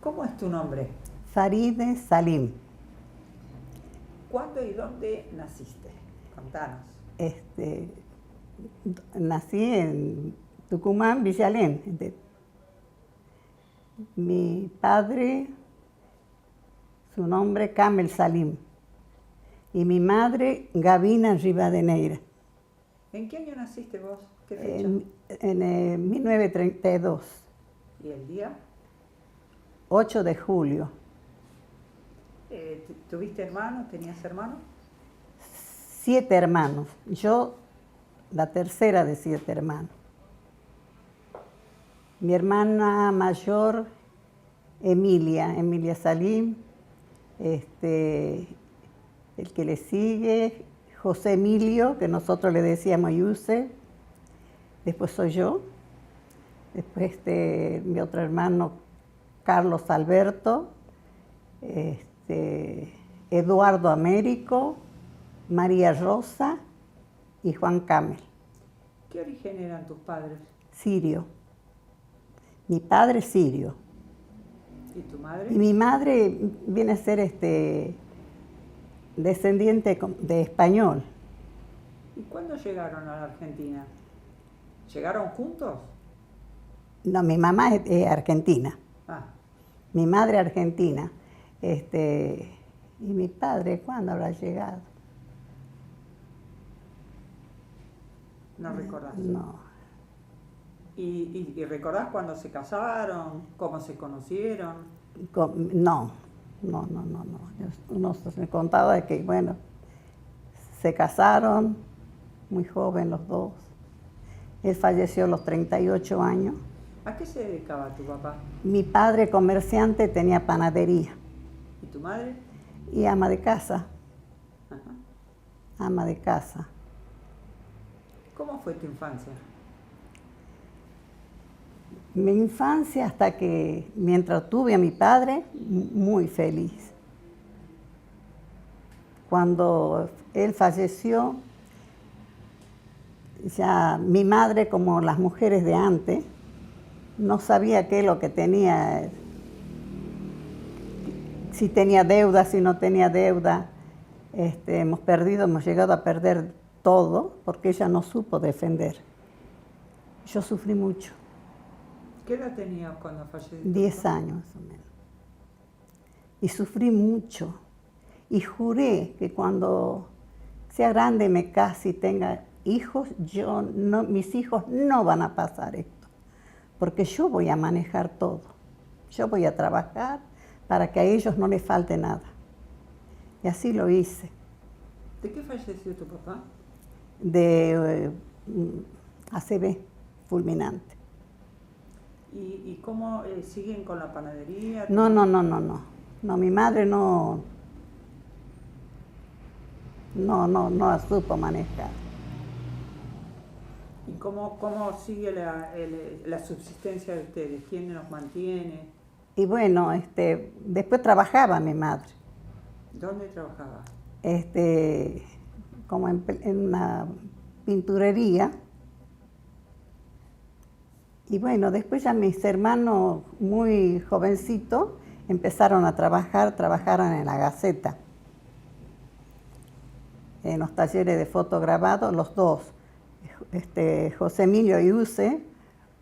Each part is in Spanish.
¿Cómo es tu nombre? Faride Salim. ¿Cuándo y dónde naciste? Contanos. Nací en Tucumán, Villalén. Mi padre, su nombre Kamel Salim, y mi madre Gavina Rivadeneira. ¿En qué año naciste vos? ¿Qué fecha? En 1932, ¿Y el día? 8 de julio. ¿Tuviste hermanos? ¿Tenías hermanos? 7 hermanos. Yo, la tercera de 7 hermanos. Mi hermana mayor, Emilia Salim. El que le sigue, José Emilio, que nosotros le decíamos Yuse. Después soy yo. Después mi otro hermano, Carlos Alberto. Eduardo Américo, María Rosa y Juan Kamel. ¿Qué origen eran tus padres? Sirio. Mi padre sirio. ¿Y tu madre? Y mi madre viene a ser descendiente de español. ¿Y cuándo llegaron a la Argentina? ¿Llegaron juntos? No, mi mamá es argentina. Ah, Mi madre argentina. Y mi padre, ¿cuándo habrá llegado? no recordás. No. ¿Y recordás cuándo se casaron? ¿Cómo se conocieron? No. Uno se contaba de que, bueno, se casaron muy joven los dos. Él falleció a los 38 años. ¿A qué se dedicaba tu papá? Mi padre, comerciante, tenía panadería. ¿Y tu madre? Y ama de casa. Ajá. Ama de casa. ¿Cómo fue tu infancia? Mi infancia hasta que, mientras tuve a mi padre, muy feliz. Cuando él falleció, ya mi madre, como las mujeres de antes, no sabía qué es lo que tenía, si tenía deuda, si no tenía deuda. Hemos llegado a perder todo porque ella no supo defender. Yo sufrí mucho. ¿Qué edad tenías cuando falleció? 10 años más o menos. Y sufrí mucho. Y juré que cuando sea grande, me case y tenga hijos, mis hijos no van a pasar esto. Porque yo voy a manejar todo. Yo voy a trabajar para que a ellos no les falte nada. Y así lo hice. ¿De qué falleció tu papá? De ACV fulminante. ¿Y cómo siguen con la panadería? No. No, mi madre no la supo manejar. ¿Y cómo sigue la subsistencia de ustedes? ¿Quién los mantiene? Y bueno, después trabajaba mi madre. ¿Dónde trabajaba? Como en una pinturería. Y bueno, después ya mis hermanos muy jovencitos empezaron a trabajaron en la Gaceta, en los talleres de fotograbado, los dos, José Emilio Yuse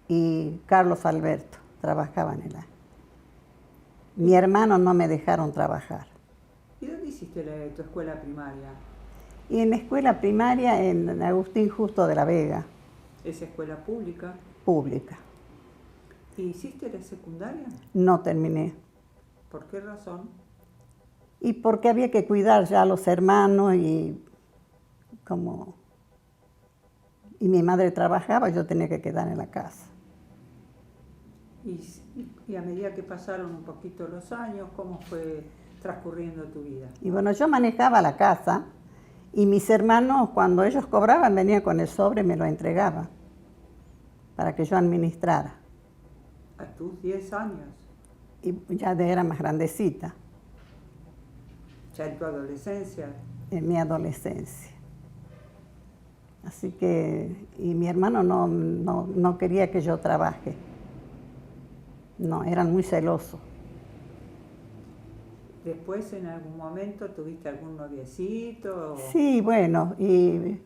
y Carlos Alberto, trabajaban en la... Mi hermano no me dejaron trabajar. ¿Y dónde hiciste tu escuela primaria? Y en la escuela primaria en Agustín Justo de la Vega. ¿Es escuela pública? Pública. ¿Y hiciste la secundaria? No terminé. ¿Por qué razón? Y porque había que cuidar ya a los hermanos y mi madre trabajaba, yo tenía que quedar en la casa. Y a medida que pasaron un poquito los años, ¿cómo fue transcurriendo tu vida? Y bueno, yo manejaba la casa y mis hermanos, cuando ellos cobraban, venían con el sobre y me lo entregaban para que yo administrara. ¿A tus 10 años? Y ya era más grandecita. ¿Ya en tu adolescencia? En mi adolescencia. Así que, y mi hermano no quería que yo trabaje. No, eran muy celosos. Después, en algún momento, ¿tuviste algún noviecito? Sí, bueno, y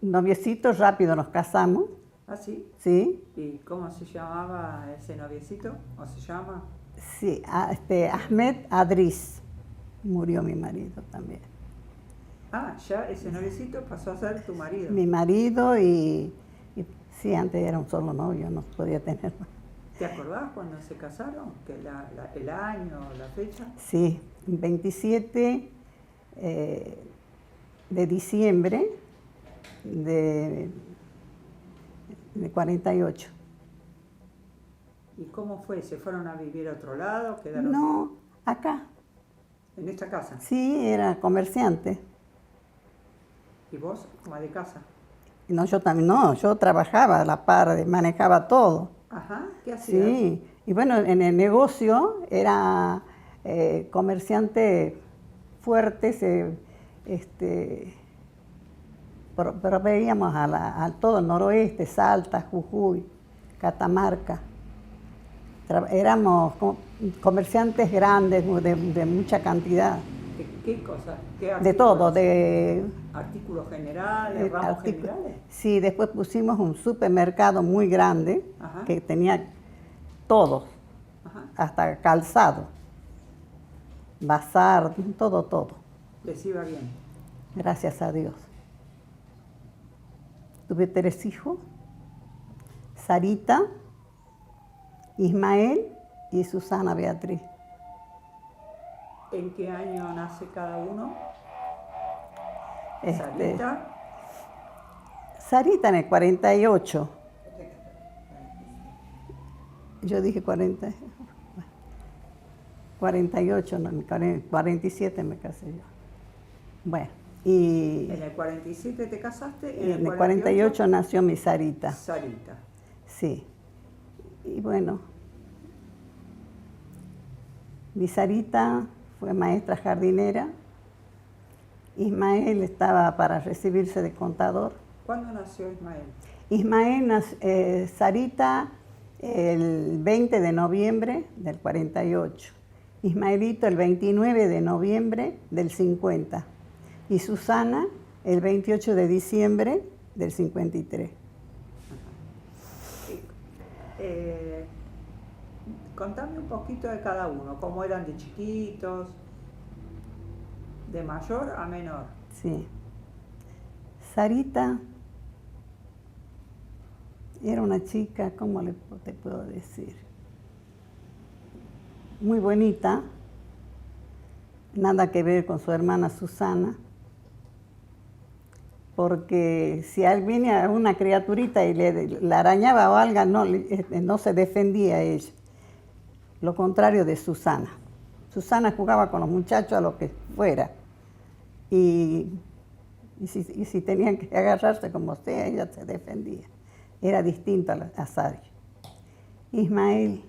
noviecito rápido nos casamos, ¿Ah, sí? ¿sí? ¿Y cómo se llamaba ese noviecito? ¿O se llama? Sí, Ahmed Adris, murió mi marido también. Ah, ya ese noviecito pasó a ser tu marido. Mi marido y sí, antes era un solo novio, no podía tener más. ¿Te acordás cuando se casaron? ¿Que el año, la fecha? Sí, 27 de diciembre de 48. ¿Y cómo fue? ¿Se fueron a vivir a otro lado? ¿Quedaron No, acá. en esta casa? Sí, era comerciante. ¿Y vos, ama de casa? No, yo también, no, yo trabajaba a la par, manejaba todo. Ajá, ¿qué hacías? Sí, y bueno, en el negocio era comerciante fuerte, proveíamos a todo el noroeste, Salta, Jujuy, Catamarca. Éramos comerciantes grandes, de mucha cantidad. ¿Qué cosas? ¿Qué De artículos? todo, de ¿Artículos generales, ramos generales? Sí, después pusimos un supermercado muy grande. Ajá. Que tenía todo, Ajá. hasta calzado, bazar, todo. Les iba bien. Gracias a Dios. Tuve 3 hijos, Sarita, Ismael y Susana Beatriz. ¿En qué año nace cada uno? Este, Sarita. Sarita en el 48. Yo dije 40. 48, no, en 47 me casé yo. Bueno, y En el 47 te casaste, en el 48 nació mi Sarita. Sarita. Sí. Y bueno, mi Sarita fue maestra jardinera. Ismael estaba para recibirse de contador. ¿Cuándo nació Ismael? Ismael, Sarita, el 20 de noviembre del 48. Ismaelito, el 29 de noviembre del 50. Y Susana, el 28 de diciembre del 53. Contame un poquito de cada uno, cómo eran de chiquitos, de mayor a menor. Sí. Sarita era una chica, ¿cómo te puedo decir? Muy bonita, nada que ver con su hermana Susana, porque si venía una criaturita y le arañaba o algo, no se defendía ella. Lo contrario de Susana. Susana jugaba con los muchachos a lo que fuera. Y si tenían que agarrarse como sea, ella se defendía. Era distinta a Sari. Ismael,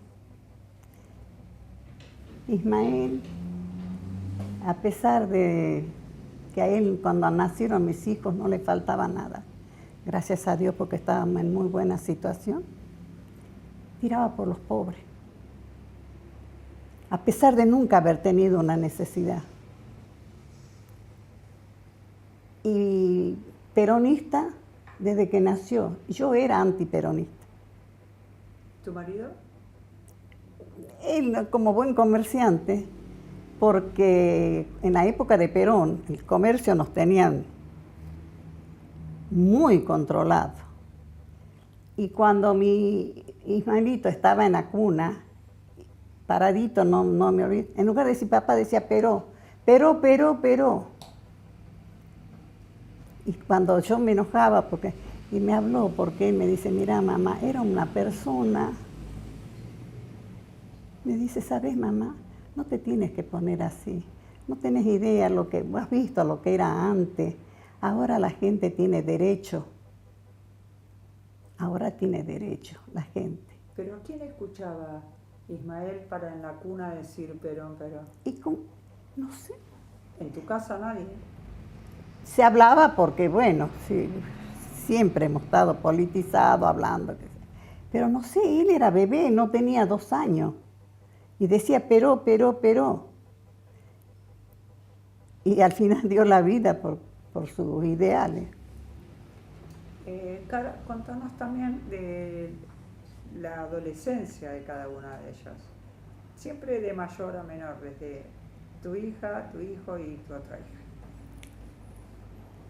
a pesar de que a él cuando nacieron mis hijos no le faltaba nada, gracias a Dios porque estábamos en muy buena situación, tiraba por los pobres. A pesar de nunca haber tenido una necesidad. Y peronista desde que nació. Yo era antiperonista. ¿Tu marido? Él, como buen comerciante, porque en la época de Perón el comercio nos tenían muy controlado. Y cuando mi Ismaelito estaba en la cuna, paradito, no me olvido, en lugar de decir papá decía pero. Y cuando yo me enojaba, y me habló, porque él me dice, mira mamá, era una persona. Me dice, ¿sabes mamá? No te tienes que poner así. No tenés idea lo que, has visto lo que era antes. Ahora la gente tiene derecho. Ahora tiene derecho la gente. ¿Pero quién escuchaba Ismael para en la cuna decir Perón? Y no sé. ¿En tu casa nadie? Se hablaba porque, bueno, sí, siempre hemos estado politizados, hablando. Pero no sé, él era bebé, no tenía 2 años. Y decía, pero. y al final dio la vida por sus ideales. Cara, contanos también de la adolescencia de cada una de ellas. Siempre de mayor a menor, desde tu hija, tu hijo y tu otra hija.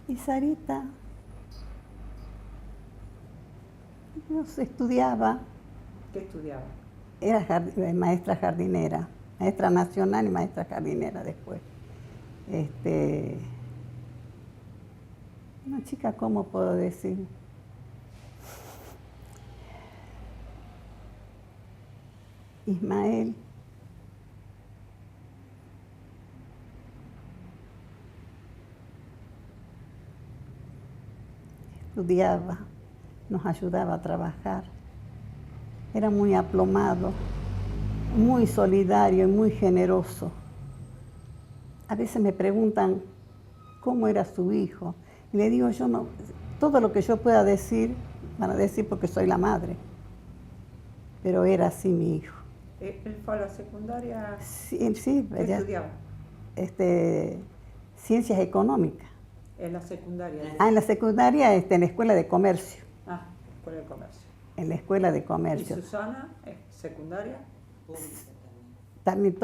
Y Sarita, no sé, estudiaba, ¿Qué estudiaba? era maestra jardinera, maestra nacional y maestra jardinera después. Una chica, ¿cómo puedo decir? Ismael. Estudiaba, nos ayudaba a trabajar. Era muy aplomado, muy solidario y muy generoso. A veces me preguntan cómo era su hijo. Y le digo, yo no, todo lo que yo pueda decir, van a decir porque soy la madre. Pero era así mi hijo. ¿Él fue a la secundaria? Sí, ¿Qué estudiaba? Ciencias económicas. En la secundaria. En la secundaria, en la escuela de comercio. Escuela de comercio. En la escuela de ¿Y comercio. Susana, secundaria? También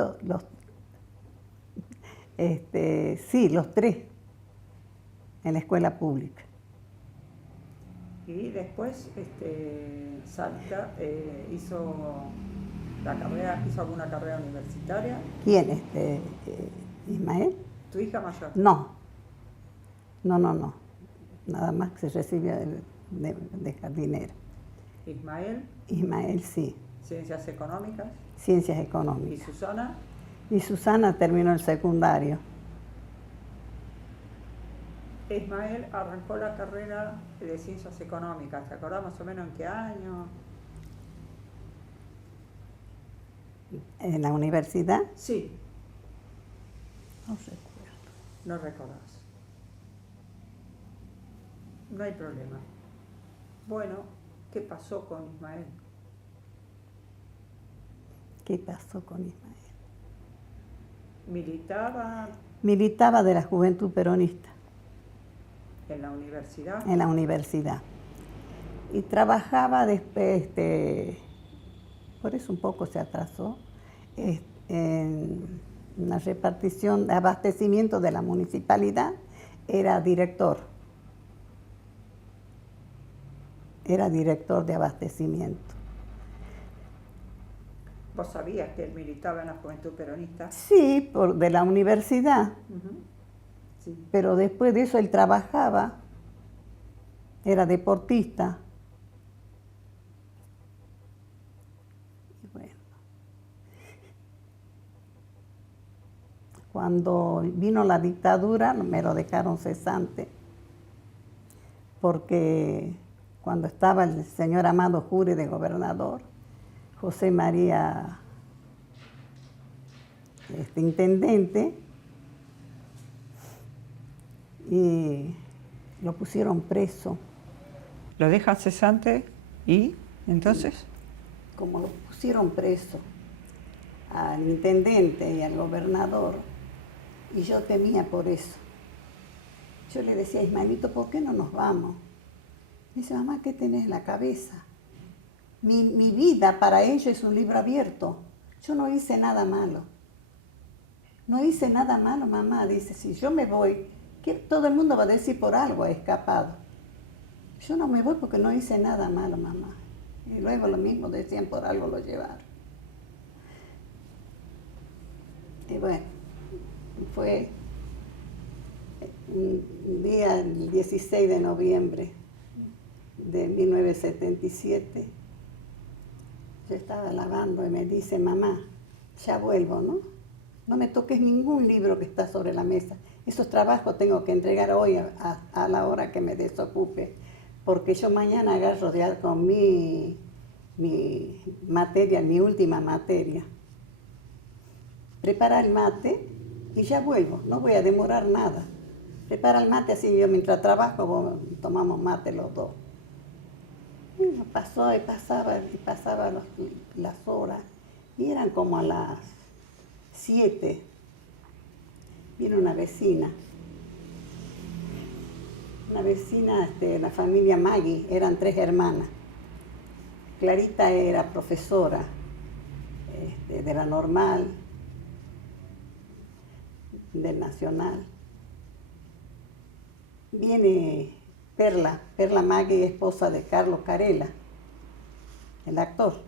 sí, los tres en la escuela pública. Y después Salta hizo la carrera, hizo alguna carrera universitaria. ¿Quién? ¿Ismael? ¿Tu hija mayor? No. Nada más que se recibió de jardinera. ¿Ismael? Ismael, sí. ¿Ciencias económicas? Ciencias ¿Y económicas. Susana? Y Susana terminó el secundario. Ismael arrancó la carrera de Ciencias Económicas. ¿Te acordás más o menos en qué año? ¿En la universidad? Sí. No recuerdo. No recordás. No hay problema. Bueno, ¿qué pasó con Ismael? ¿Qué pasó con Ismael? ¿Militaba Militaba de la Juventud Peronista. en la universidad? En la universidad. Y trabajaba después, por eso un poco se atrasó, en una repartición de abastecimiento de la municipalidad. Era director de abastecimiento. ¿Vos sabías que él militaba en la Juventud Peronista? Sí, de la universidad. Uh-huh. Sí. Pero después de eso él trabajaba, era deportista. Y bueno, cuando vino la dictadura me lo dejaron cesante, porque cuando estaba el señor Amado Jure de gobernador, José María intendente, y lo pusieron preso. ¿Lo dejan cesante y entonces? Como lo pusieron preso al intendente y al gobernador, y yo temía por eso. Yo le decía a Ismaelito, ¿por qué no nos vamos? Me dice, mamá, ¿qué tenés en la cabeza? Mi vida para ellos es un libro abierto. Yo no hice nada malo. No hice nada malo, mamá. Dice, si yo me voy, que todo el mundo va a decir por algo he escapado. Yo no me voy porque no hice nada malo, mamá. Y luego lo mismo decían, por algo lo llevaron. Y bueno, fue un día, el 16 de noviembre de 1977. Yo estaba lavando y me dice, mamá, ya vuelvo, ¿no? No me toques ningún libro que está sobre la mesa. Esos trabajos tengo que entregar hoy a la hora que me desocupe, porque yo mañana agarro ya con mi materia, mi última materia. Prepara el mate y ya vuelvo, no voy a demorar nada. Prepara el mate, así yo mientras trabajo tomamos mate los dos. Y pasó y pasaba las horas, y eran como a las 7. Vino una vecina de la familia Maggie, eran 3 hermanas. Clarita era profesora de la normal, del nacional. Viene Perla Maggie, esposa de Carlos Carela, el actor.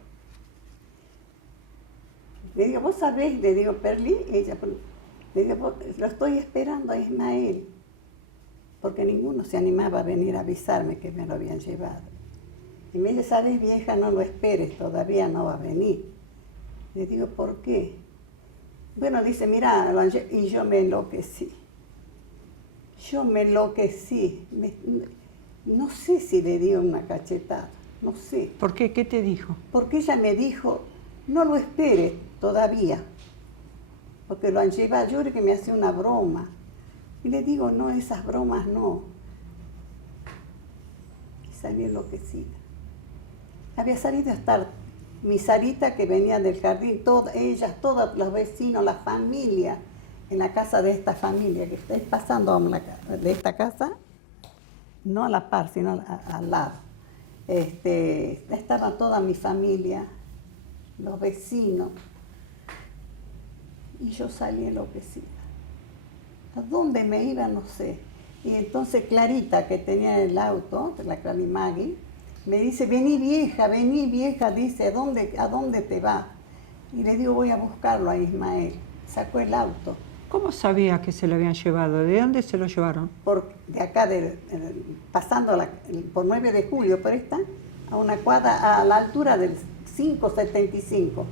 Le digo, ¿vos sabés? Le digo, Perli, ella, le digo, lo estoy esperando a Ismael, porque ninguno se animaba a venir a avisarme que me lo habían llevado. Y me dice, ¿sabes, vieja? No lo esperes, todavía no va a venir. Le digo, ¿por qué? Bueno, dice, mira, y yo me enloquecí. No sé si le dio una cachetada, no sé. ¿Por qué? ¿Qué te dijo? Porque ella me dijo, no lo esperes todavía, porque lo han llevado. Yo creo que me hace una broma. Y le digo, no, esas bromas no. Y salí enloquecida. Había salido a estar mi Sarita, que venía del jardín, ellas, todos los vecinos, la familia, en la casa de esta familia, que estáis pasando de esta casa, no a la par, sino al lado. Estaba toda mi familia, los vecinos, y yo salí enloquecida. ¿A dónde me iba? No sé. Y entonces Clarita, que tenía el auto, la Clary Maggie, me dice, vení vieja, dice, ¿a dónde te vas? Y le digo, voy a buscarlo a Ismael. Sacó el auto. ¿Cómo sabía que se lo habían llevado? ¿De dónde se lo llevaron? De acá, pasando por 9 de julio, por esta, a una cuadra, a la altura del 575.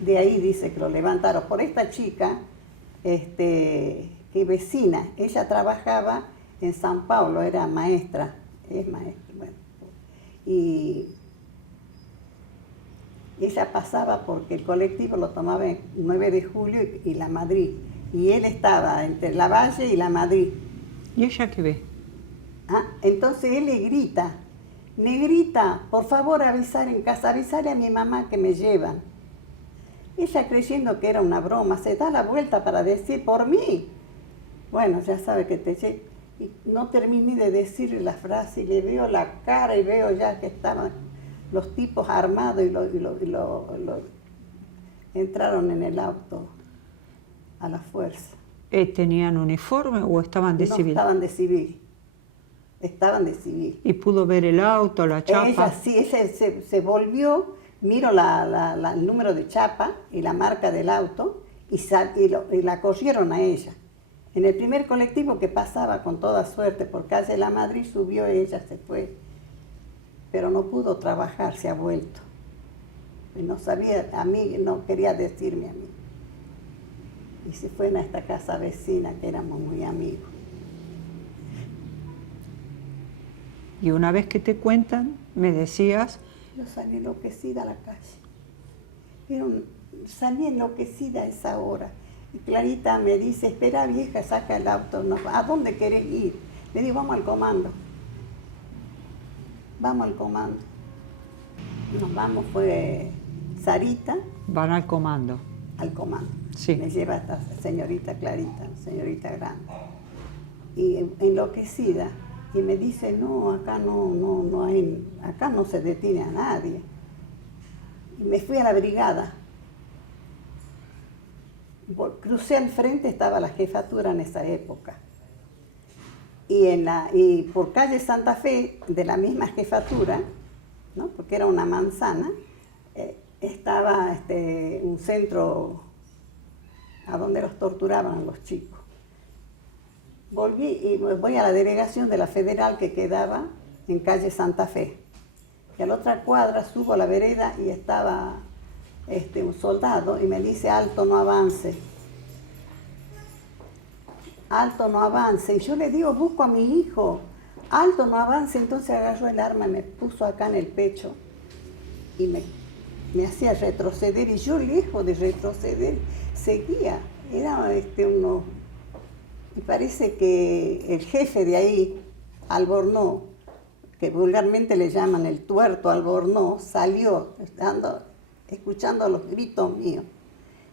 De ahí dice que lo levantaron. Por esta chica, que vecina, ella trabajaba en San Paulo, era maestra, es maestra, bueno. Y ella pasaba porque el colectivo lo tomaba en 9 de julio y la Madrid. Y él estaba entre la Valle y la Madrid. ¿Y ella qué ve? Entonces él le grita, negrita, por favor avisar en casa, avisarle a mi mamá que me llevan. Ella, creyendo que era una broma, se da la vuelta para decir, por mí. Bueno, ya sabe que te lleva. Y no terminé de decirle la frase y le veo la cara y veo ya que estaban los tipos armados y entraron en el auto a la fuerza. ¿Tenían uniforme o estaban de civil? No, estaban de civil. ¿Y pudo ver el auto, la chapa? Ella sí, ella se volvió, miro el número de chapa y la marca del auto y la corrieron a ella. En el primer colectivo que pasaba con toda suerte por calle La Madrid, subió ella, se fue, pero no pudo trabajar, se ha vuelto. Y no sabía, a mí no quería decirme a mí. Y se fue a esta casa vecina, que éramos muy amigos. Y una vez que te cuentan, me decías... Yo salí enloquecida a la calle. Salí enloquecida a esa hora. Y Clarita me dice, espera vieja, saca el auto. ¿A dónde querés ir? Le digo, vamos al comando. Vamos al comando. Nos vamos, fue Sarita. Van al comando. Al comando. Sí. Me lleva esta señorita Clarita, señorita grande. Y enloquecida. Y me dice, no, acá no hay, acá no se detiene a nadie. Y me fui a la brigada. Crucé al frente, estaba la jefatura en esa época. Y por calle Santa Fe, de la misma jefatura, ¿no? Porque era una manzana, estaba un centro a donde los torturaban a los chicos. Volví y voy a la delegación de la Federal que quedaba en calle Santa Fe. Y a la otra cuadra subo a la vereda y estaba un soldado y me dice, alto, no avance. Alto, no avance. Y yo le digo, busco a mi hijo. Alto, no avance. Entonces agarró el arma y me puso acá en el pecho y me hacía retroceder. Y yo, lejos de retroceder, seguía. Era y parece que el jefe de ahí, Albornoz, que vulgarmente le llaman el tuerto Albornoz, salió escuchando los gritos míos.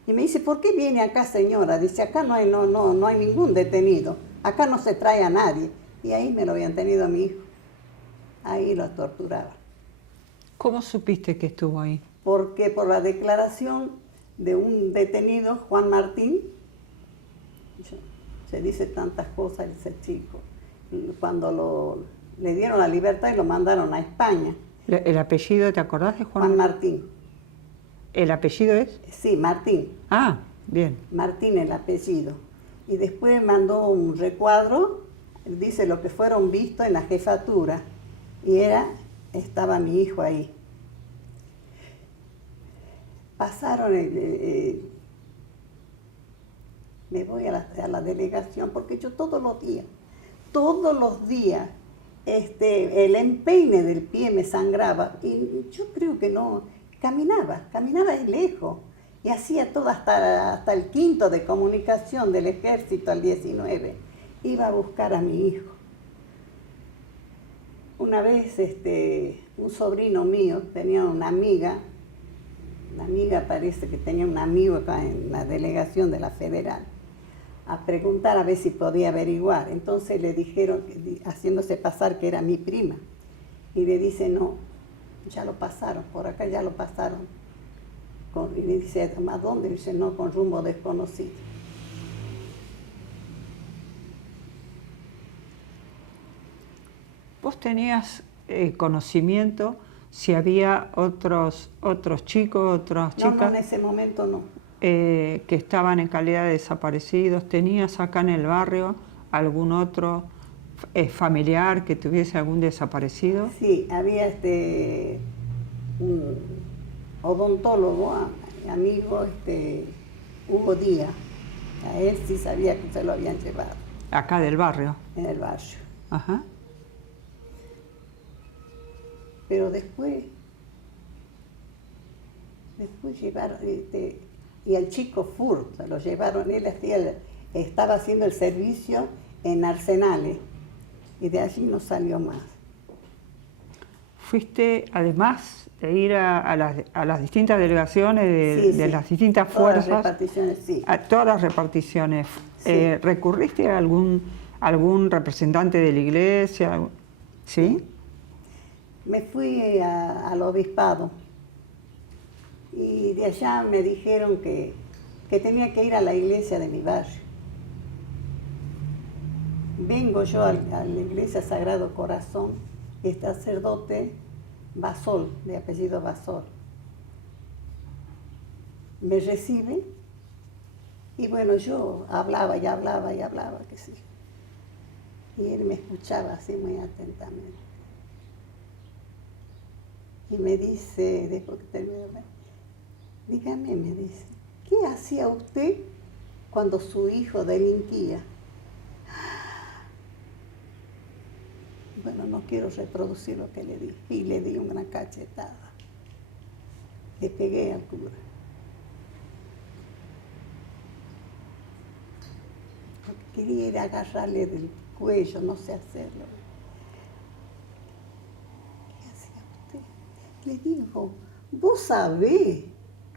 Y me dice, ¿por qué viene acá, señora? Dice, acá no hay ningún detenido. Acá no se trae a nadie. Y ahí me lo habían tenido a mi hijo. Ahí lo torturaban. ¿Cómo supiste que estuvo ahí? Porque por la declaración de un detenido, Juan Martín, se dice tantas cosas ese chico, cuando le dieron la libertad y lo mandaron a España. ¿El apellido, te acordás de Juan Martín. ¿El apellido es? Sí, Martín. Ah, bien. Martín el apellido. Y después mandó un recuadro, dice lo que fueron vistos en la jefatura. Y estaba mi hijo ahí. Pasaron, me voy a la delegación, porque yo todos los días, el empeine del pie me sangraba, y yo creo que no, caminaba de lejos, y hacía todo hasta el quinto de comunicación del ejército al 19, iba a buscar a mi hijo. Una vez un sobrino mío tenía una amiga parece que tenía un amigo acá en la delegación de la Federal, a preguntar a ver si podía averiguar. Entonces le dijeron, haciéndose pasar que era mi prima, y le dice, no, ya lo pasaron, por acá ya lo pasaron. Y le dice, ¿a dónde? Dice, no, con rumbo desconocido. ¿Vos tenías conocimiento si había otros chicos, otras chicas? No, en ese momento no. Que estaban en calidad de desaparecidos. ¿Tenías acá en el barrio algún otro familiar que tuviese algún desaparecido? Sí, había un odontólogo, amigo, Hugo Díaz. A él sí sabía que se lo habían llevado. Acá del barrio. En el barrio. Ajá. Pero después llevaron, y al chico Fur, se lo llevaron, él estaba haciendo el servicio en Arsenales, y de allí no salió más. Fuiste, además de ir a las distintas delegaciones de las distintas fuerzas, todas las reparticiones, sí. A todas las reparticiones, Sí. ¿recurriste a algún representante de la iglesia? ¿Sí? Me fui al obispado, y de allá me dijeron que tenía que ir a la iglesia de mi barrio. Vengo yo a la iglesia Sagrado Corazón, y el sacerdote Basol, de apellido Basol, me recibe, y bueno, yo hablaba, qué sé yo. Y él me escuchaba así muy atentamente. Y me dice, después que terminó, dígame, me dice, ¿qué hacía usted cuando su hijo delinquía? Bueno, no quiero reproducir lo que le dije, y le di una cachetada. Le pegué al cura. Lo que quería era agarrarle del cuello, no sé hacerlo. ¿Qué hacía usted? Le dijo, ¿vos sabés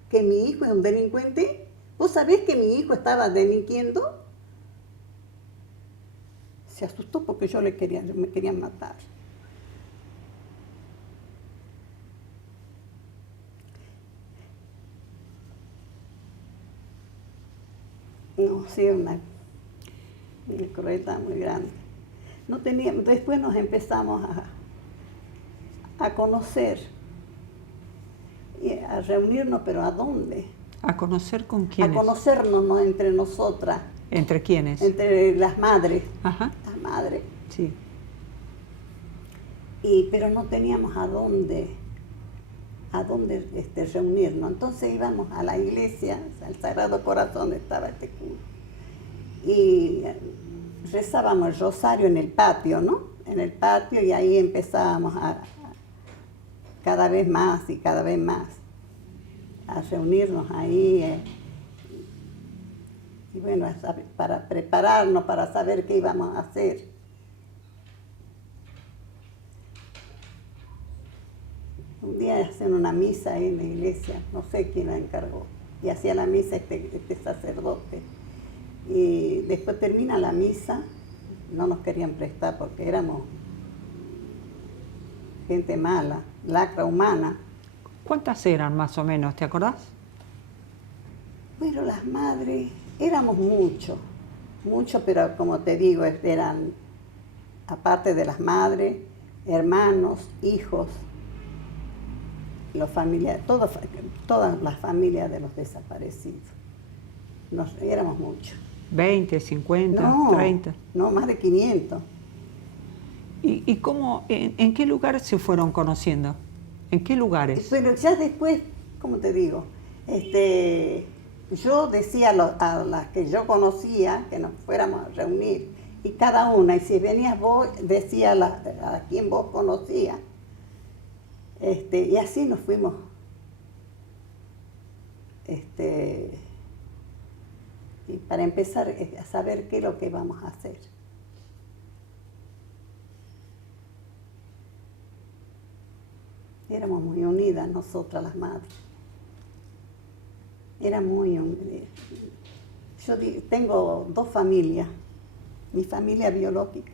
que mi hijo es un delincuente? ¿Vos sabés que mi hijo estaba delinquiendo? Se asustó porque me querían matar. No, sí, una crueldad muy grande. Después nos empezamos a conocer, y a reunirnos, pero ¿a dónde? ¿A conocer con quiénes? A conocernos entre nosotras. ¿Entre quiénes? Entre las madres. Ajá. Las madres. Sí. Pero no teníamos a dónde reunirnos. Entonces íbamos a la iglesia, al Sagrado Corazón, donde estaba este cura. Y rezábamos el rosario en el patio, ¿no? En el patio, y ahí empezábamos cada vez más y cada vez más a reunirnos ahí. Y bueno, para prepararnos, para saber qué íbamos a hacer. Un día hacen una misa ahí en la iglesia, no sé quién la encargó, y hacía la misa este sacerdote. Y después termina la misa, no nos querían prestar porque éramos gente mala, lacra humana. ¿Cuántas eran más o menos, te acordás? Bueno, las madres, éramos muchos, pero como te digo, eran, aparte de las madres, hermanos, hijos, los familiares, todas las familias de los desaparecidos. Éramos muchos. 20, 50, No, 30. No, más de 500. ¿Y cómo, en qué lugares se fueron conociendo? ¿En qué lugares? Pero ya después, como te digo, yo decía a las que yo conocía que nos fuéramos a reunir, y cada una, y si venías vos, decía a quien vos conocías. Y así nos fuimos y para empezar a saber qué es lo que vamos a hacer. Éramos muy unidas nosotras las madres. Era muy unidas. Yo tengo 2 familias. Mi familia biológica.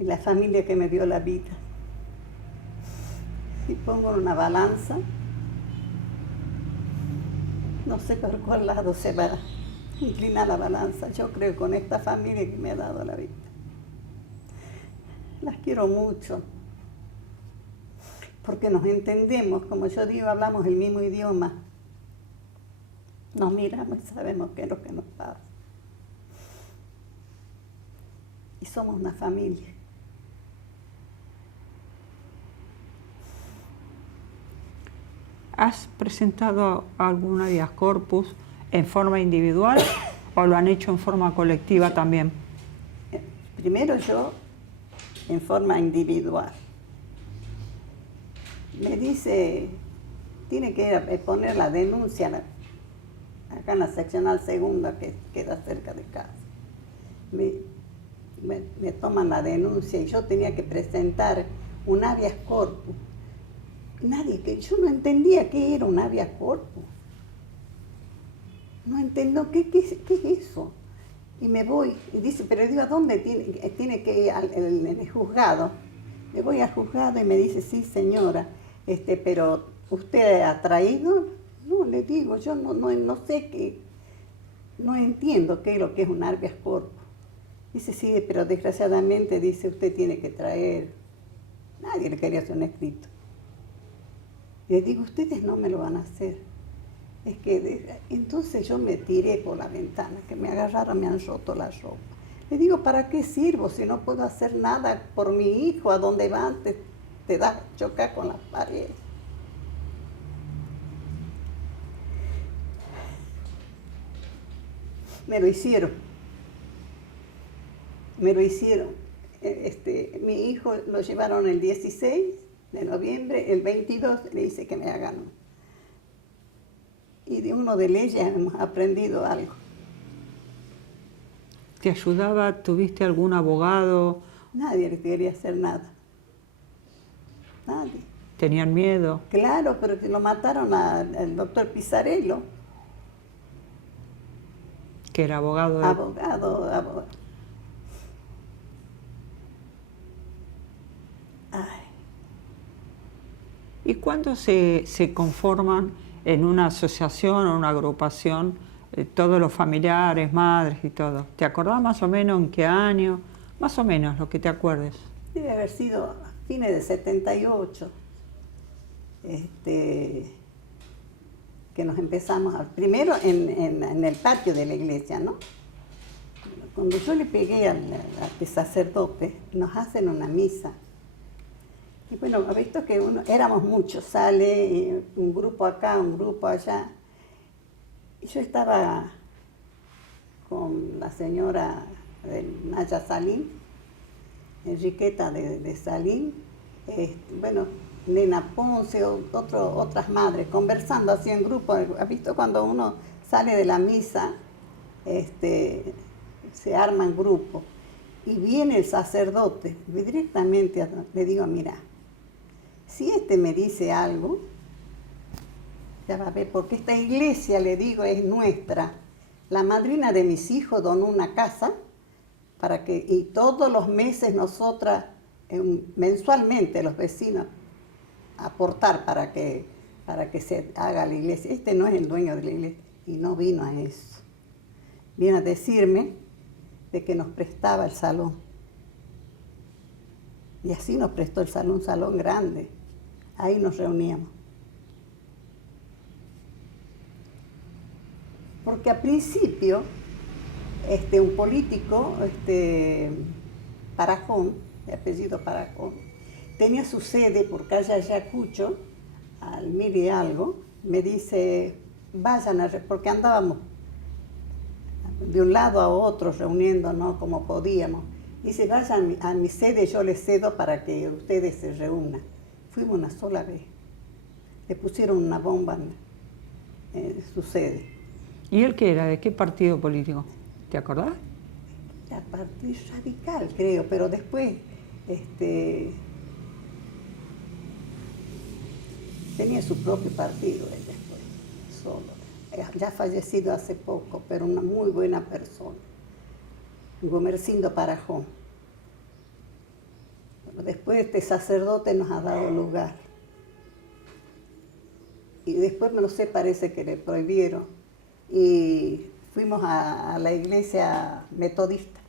Y la familia que me dio la vida. Si pongo en una balanza, no sé por cuál lado se va a inclinar la balanza. Yo creo con esta familia que me ha dado la vida. Las quiero mucho, porque nos entendemos, como yo digo, hablamos el mismo idioma. Nos miramos y sabemos qué es lo que nos pasa. Y somos una familia. ¿Has presentado algún habeas corpus en forma individual o lo han hecho en forma colectiva también? Primero yo, en forma individual. Me dice, tiene que poner la denuncia acá en la seccional segunda que queda cerca de casa. Me toman la denuncia y yo tenía que presentar un habeas corpus. Yo no entendía qué era un habeas corpus. No entiendo qué es eso. Y me voy, y dice, pero digo, ¿a dónde tiene que ir? En el juzgado. Me voy al juzgado y me dice, sí señora, pero ¿usted ha traído? No, le digo, yo no sé qué, no entiendo qué es lo que es un habeas corpus. Dice, sí, pero desgraciadamente, dice, usted tiene que traer. Nadie le quería hacer un escrito. Y le digo, ustedes no me lo van a hacer. Es que entonces yo me tiré por la ventana, que me agarraron, me han roto la ropa. Le digo, ¿para qué sirvo si no puedo hacer nada por mi hijo? ¿A dónde van? Te das chocar con las paredes. Me lo hicieron. Mi hijo lo llevaron el 16 de noviembre, el 22 le dice que me hagan. Y de uno de leyes hemos aprendido algo. ¿Te ayudaba? ¿Tuviste algún abogado? Nadie le quería hacer nada. Nadie. ¿Tenían miedo? Claro, pero que lo mataron al doctor Pizarello. Que era abogado. Abogado. Ay. ¿Y cuándo se conforman en una asociación o una agrupación todos los familiares, madres y todo? ¿Te acordás más o menos en qué año? Más o menos lo que te acuerdes. Debe haber sido a fines de 78. Que nos empezamos primero en el patio de la iglesia, ¿no? Cuando yo le pegué al sacerdote, nos hacen una misa. Y bueno, ha visto que éramos muchos, sale un grupo acá, un grupo allá. Y yo estaba con la señora de Naya Salín, Enriqueta de Salín, Nena Ponce, otras madres, conversando así en grupo. ¿Has visto cuando uno sale de la misa, se arma en grupo? Y viene el sacerdote, directamente le digo, mira, si me dice algo, ya va a ver, porque esta iglesia, le digo, es nuestra. La madrina de mis hijos donó una casa y todos los meses nosotras, mensualmente los vecinos, aportar para que se haga la iglesia. No es el dueño de la iglesia y no vino a eso. Vino a decirme de que nos prestaba el salón. Y así nos prestó el salón, un salón grande. Ahí nos reuníamos. Porque al principio, un político, Parajón, de apellido Parajón, tenía su sede por calle Ayacucho, al 1000 y algo, me dice, vayan porque andábamos de un lado a otro reuniéndonos como podíamos. Dice, vayan a mi sede, yo les cedo para que ustedes se reúnan. Fuimos una sola vez. Le pusieron una bomba en su sede. ¿Y él qué era? ¿De qué partido político? ¿Te acordás? Era Partido Radical, creo, pero después tenía su propio partido él después, solo. Ya fallecido hace poco, pero una muy buena persona. Gomercindo Parajón. Pero después sacerdote nos ha dado lugar. Y después, no lo sé, parece que le prohibieron. Y fuimos a la iglesia metodista.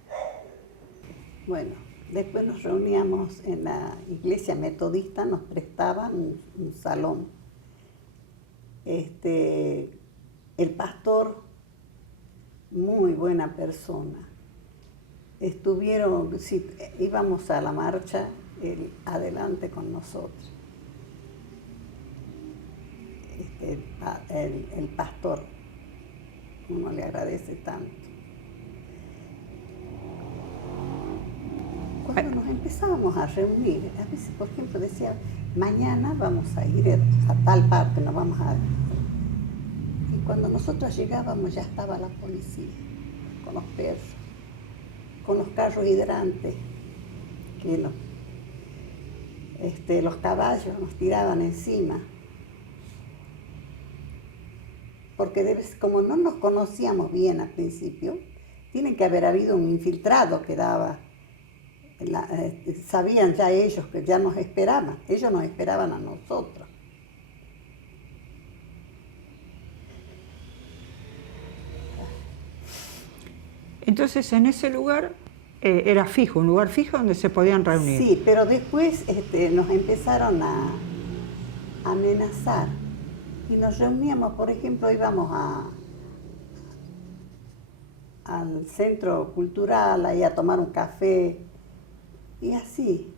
Bueno, después nos reuníamos en la iglesia metodista, nos prestaban un salón. El pastor, muy buena persona. Si íbamos a la marcha, él adelante con nosotros. El pastor, uno le agradece tanto. Cuando nos empezábamos a reunir, a veces, por ejemplo, decía, mañana vamos a ir a tal parte, nos vamos a... Y cuando nosotros llegábamos ya estaba la policía, con los perros, con los carros hidrantes, que los caballos nos tiraban encima. Porque como no nos conocíamos bien al principio, tiene que haber habido un infiltrado que daba... sabían ya ellos que ya nos esperaban, ellos nos esperaban a nosotros. Entonces, en ese lugar era fijo, un lugar fijo donde se podían reunir. Sí, pero después nos empezaron a amenazar y nos reuníamos, por ejemplo, íbamos al centro cultural ahí a tomar un café y así.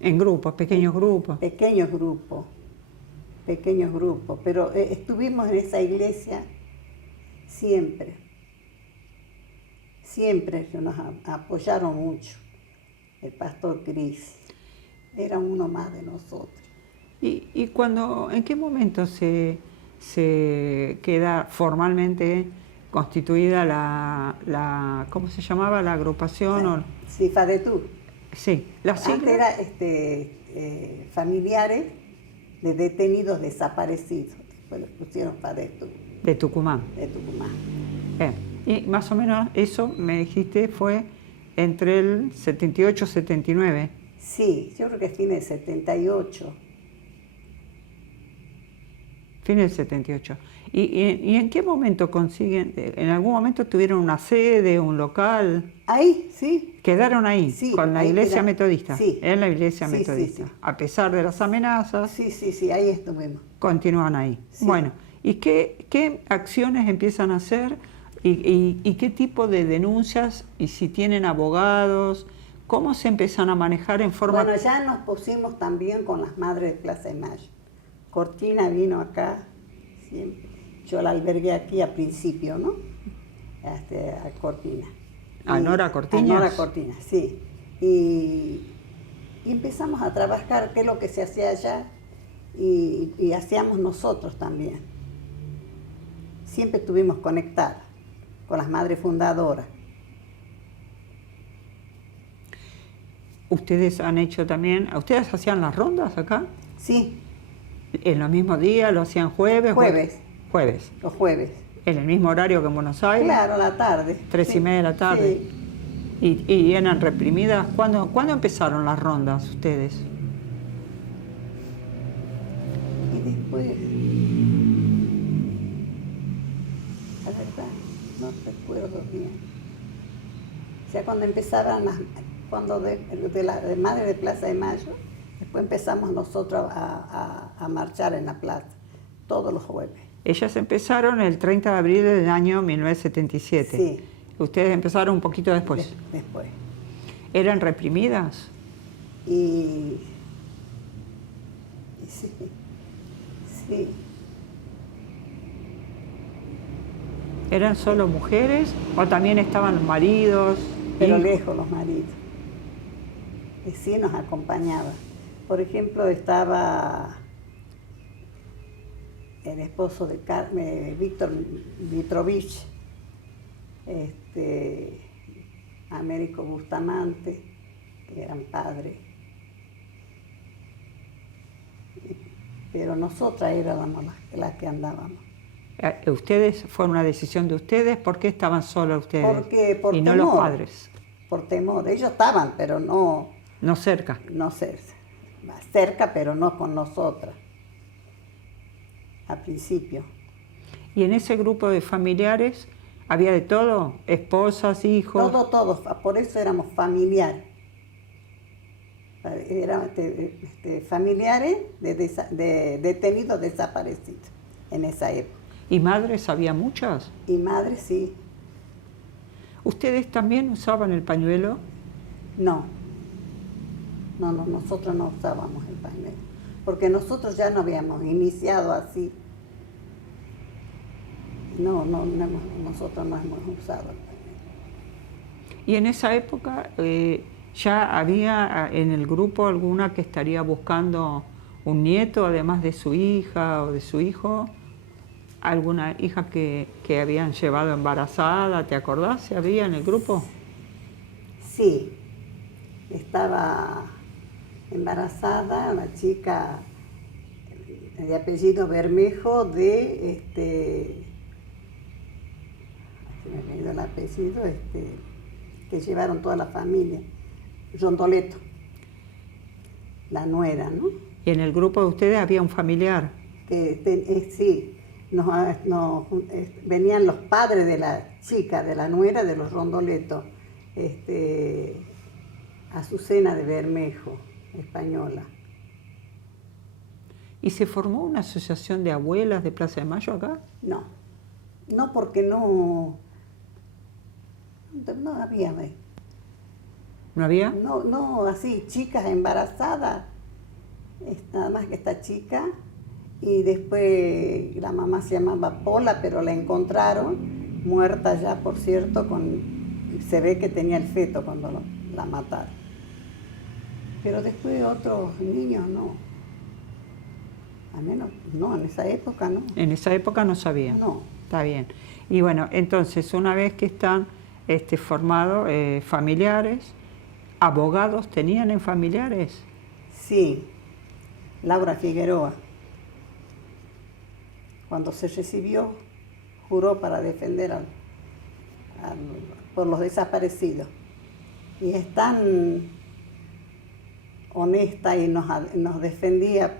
En grupos, pequeños grupos. Pequeños grupos, pero estuvimos en esa iglesia siempre que nos apoyaron mucho. El pastor Cris era uno más de nosotros. ¿Y en qué momento se queda formalmente constituida la ¿cómo se llamaba? La agrupación. Sí, FADETU. Sí, la sigla. Antes era familiares de detenidos desaparecidos. Después le pusieron FADETU. De Tucumán. De Tucumán. Y más o menos eso, me dijiste, fue entre el 78 y 79. Sí, yo creo que fines del 78. Fines del 78. ¿Y en qué momento consiguen? ¿En algún momento tuvieron una sede, un local? Ahí, sí. ¿Quedaron ahí? Sí, con la iglesia metodista. Sí. En la iglesia metodista. Sí. A pesar de las amenazas. Sí, ahí estuvimos. Continúan ahí. Sí. Bueno, ¿y qué acciones empiezan a hacer? ¿Y qué tipo de denuncias? ¿Y si tienen abogados? ¿Cómo se empiezan a manejar en forma...? Bueno, ya nos pusimos también con las madres de Plaza de Mayo. Cortina vino acá siempre. Yo la albergué aquí al principio, ¿no? A Cortina. ¿A Nora Cortiñas? A Nora Cortiñas, sí. Y empezamos a trabajar qué es lo que se hacía allá y hacíamos nosotros también. Siempre estuvimos conectadas con las madres fundadoras. Ustedes han hecho también, ¿ustedes hacían las rondas acá? Sí, ¿En los mismos días? ¿Lo hacían jueves? jueves, Jueves. los jueves. ¿En el mismo horario que en Buenos Aires? Claro, la tarde. 3:30 de la tarde. Sí. ¿Y eran reprimidas? ¿Cuándo empezaron las rondas ustedes? Y después, la verdad, no recuerdo bien. O sea, cuando empezaban de Madre de Plaza de Mayo, después empezamos nosotros a marchar en la plaza, todos los jueves. Ellas empezaron el 30 de abril del año 1977. Sí. Ustedes empezaron un poquito después. Después. ¿Eran reprimidas? Y sí, sí. ¿Eran solo mujeres o también estaban maridos? Pero hijos? lejos los maridos. Y sí nos acompañaba. Por ejemplo, estaba el esposo de Víctor Vitrovich, Américo Bustamante, que eran padres. Pero nosotras éramos las que andábamos. ¿Ustedes, fue una decisión de ustedes? ¿Por qué estaban solos ustedes? Porque por y no temor, los padres. Por temor. Ellos estaban, pero no cerca. no sé, cerca, pero no con nosotras, al principio. ¿Y en ese grupo de familiares había de todo? ¿Esposas, hijos? Todo, por eso éramos familiares. Eran familiares de detenidos desaparecidos en esa época. ¿Y madres había muchas? Y madres sí. ¿Ustedes también usaban el pañuelo? No, nosotros no usábamos el pañuelo, porque nosotros ya no habíamos iniciado así. Nosotros no hemos usado el pañuelo. Y en esa época ya había en el grupo alguna que estaría buscando un nieto, además de su hija o de su hijo. ¿Alguna hija que habían llevado embarazada? ¿Te acordás si había en el grupo? Sí, estaba embarazada una chica de apellido Bermejo se me ha venido el apellido, que llevaron toda la familia, Rondoleto, la nuera, ¿no? ¿Y en el grupo de ustedes había un familiar? Sí, venían los padres de la chica, de la nuera de los Rondoleto, Azucena de Bermejo, española. ¿Y se formó una asociación de abuelas de Plaza de Mayo acá? No porque no había. ¿No había? No, así, chicas embarazadas, nada más que esta chica, y después la mamá se llamaba Pola, pero la encontraron, muerta ya, por cierto, se ve que tenía el feto cuando la mataron. Pero después otros niños no. Al menos no, en esa época no. En esa época no sabían. No. Está bien. Y bueno, entonces una vez que están formados familiares, ¿abogados tenían en familiares? Sí, Laura Figueroa. Cuando se recibió, juró para defender por los desaparecidos. Y es tan honesta y nos defendía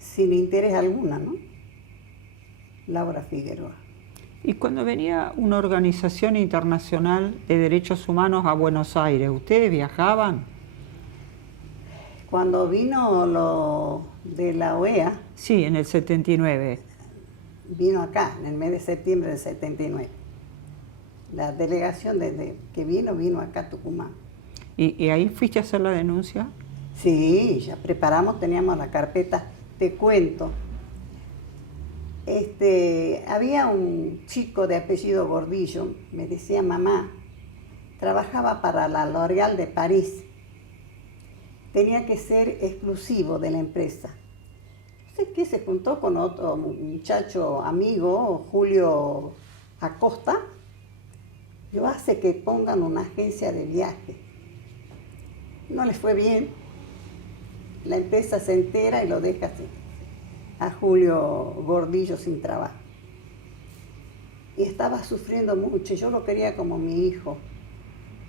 sin interés alguna, ¿no? Laura Figueroa. Y cuando venía una organización internacional de derechos humanos a Buenos Aires, ¿ustedes viajaban? Cuando vino lo de la OEA... Sí, en el 79. Vino acá, en el mes de septiembre del 79. La delegación que vino acá a Tucumán. ¿Y ahí fuiste a hacer la denuncia? Sí, ya preparamos, teníamos la carpeta. Te cuento. Había un chico de apellido Gordillo, me decía mamá, trabajaba para la L'Oréal de París. Tenía que ser exclusivo de la empresa. No sé qué, se juntó con otro muchacho amigo, Julio Acosta. Yo hace que pongan una agencia de viaje. no les fue bien. La empresa se entera y lo deja así, a Julio Gordillo sin trabajo. Y estaba sufriendo mucho, yo lo quería como mi hijo.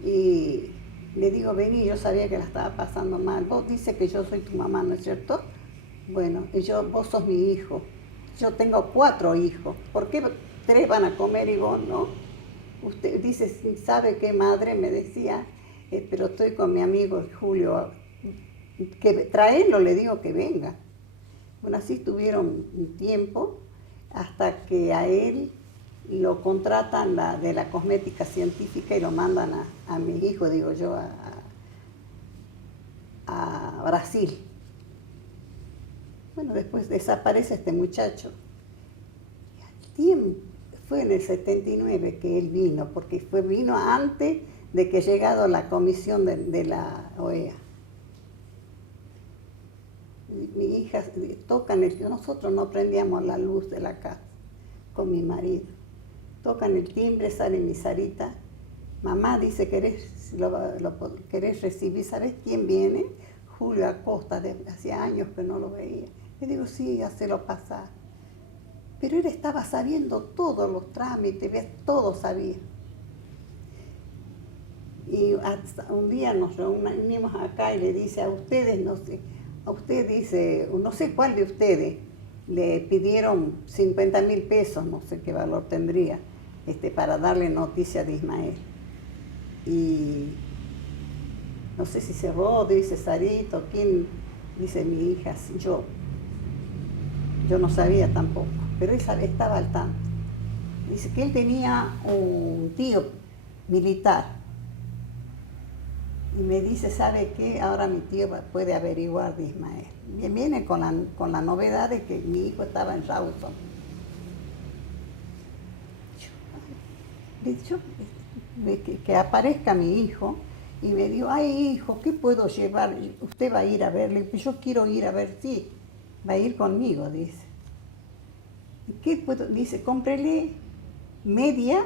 Y le digo, vení, yo sabía que la estaba pasando mal. Vos dices que yo soy tu mamá, ¿no es cierto? Bueno, vos sos mi hijo. Yo tengo 4 hijos. ¿Por qué 3 van a comer y vos no? Usted dice, ¿sabe qué, madre? Me decía, pero estoy con mi amigo Julio. Que traerlo, le digo que venga. Bueno, así estuvieron un tiempo hasta que a él lo contratan de la cosmética científica y lo mandan a mi hijo, digo yo, a Brasil. Bueno, después desaparece este muchacho. Fue en el 79 que él vino, porque vino antes de que llegado la comisión de la OEA. Mi hija nosotros no prendíamos la luz de la casa con mi marido. Tocan el timbre, sale mi Sarita. Mamá dice, ¿querés recibir? ¿Sabes quién viene? Julio Acosta, hacía años que no lo veía. Le digo, sí, hacelo pasar. Pero él estaba sabiendo todos los trámites, todo sabía. Y hasta un día nos reunimos acá y le dice a ustedes, no sé, a usted dice, no sé cuál de ustedes, le pidieron 50.000 pesos, no sé qué valor tendría, para darle noticia de Ismael. Y no sé si cerró, dice Sarito, quién, dice mi hija, yo. Yo no sabía tampoco, pero él estaba al tanto. Dice que él tenía un tío militar. Y me dice, ¿sabe qué? Ahora mi tío puede averiguar de Ismael. Y viene con la novedad de que mi hijo estaba en Rawson. Que aparezca mi hijo y me dijo, ay hijo, ¿qué puedo llevar? Usted va a ir a verle. Yo quiero ir a ver, sí, va a ir conmigo, dice. ¿Qué puedo? Dice, cómprele media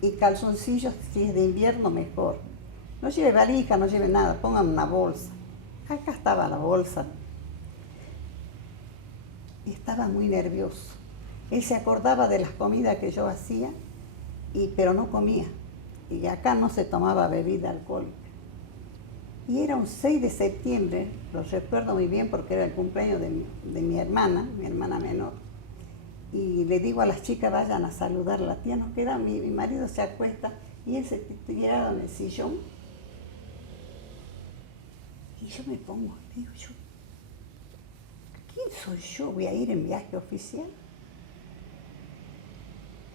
y calzoncillos, si es de invierno mejor. No lleve valija, no lleve nada, pongan una bolsa. Acá estaba la bolsa. Y estaba muy nervioso. Él se acordaba de las comidas que yo hacía, pero no comía. Y acá no se tomaba bebida alcohólica. Y era un 6 de septiembre, lo recuerdo muy bien porque era el cumpleaños de mi hermana menor. Y le digo a las chicas, vayan a saludar a la tía, nos queda, mi marido se acuesta y él se tira en el sillón. Y yo me pongo, digo yo, ¿quién soy yo? ¿Voy a ir en viaje oficial?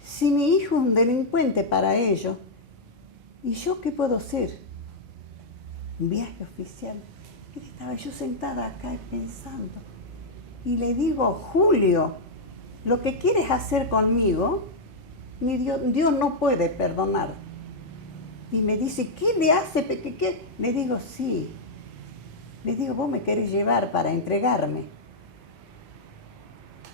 Si mi hijo es un delincuente para ellos, ¿y yo qué puedo hacer? Un viaje oficial. Y estaba yo sentada acá pensando. Y le digo, Julio, lo que quieres hacer conmigo, Dios no puede perdonar. Y me dice, ¿qué le hace? ¿Qué? Le digo, sí. Le digo, vos me querés llevar para entregarme.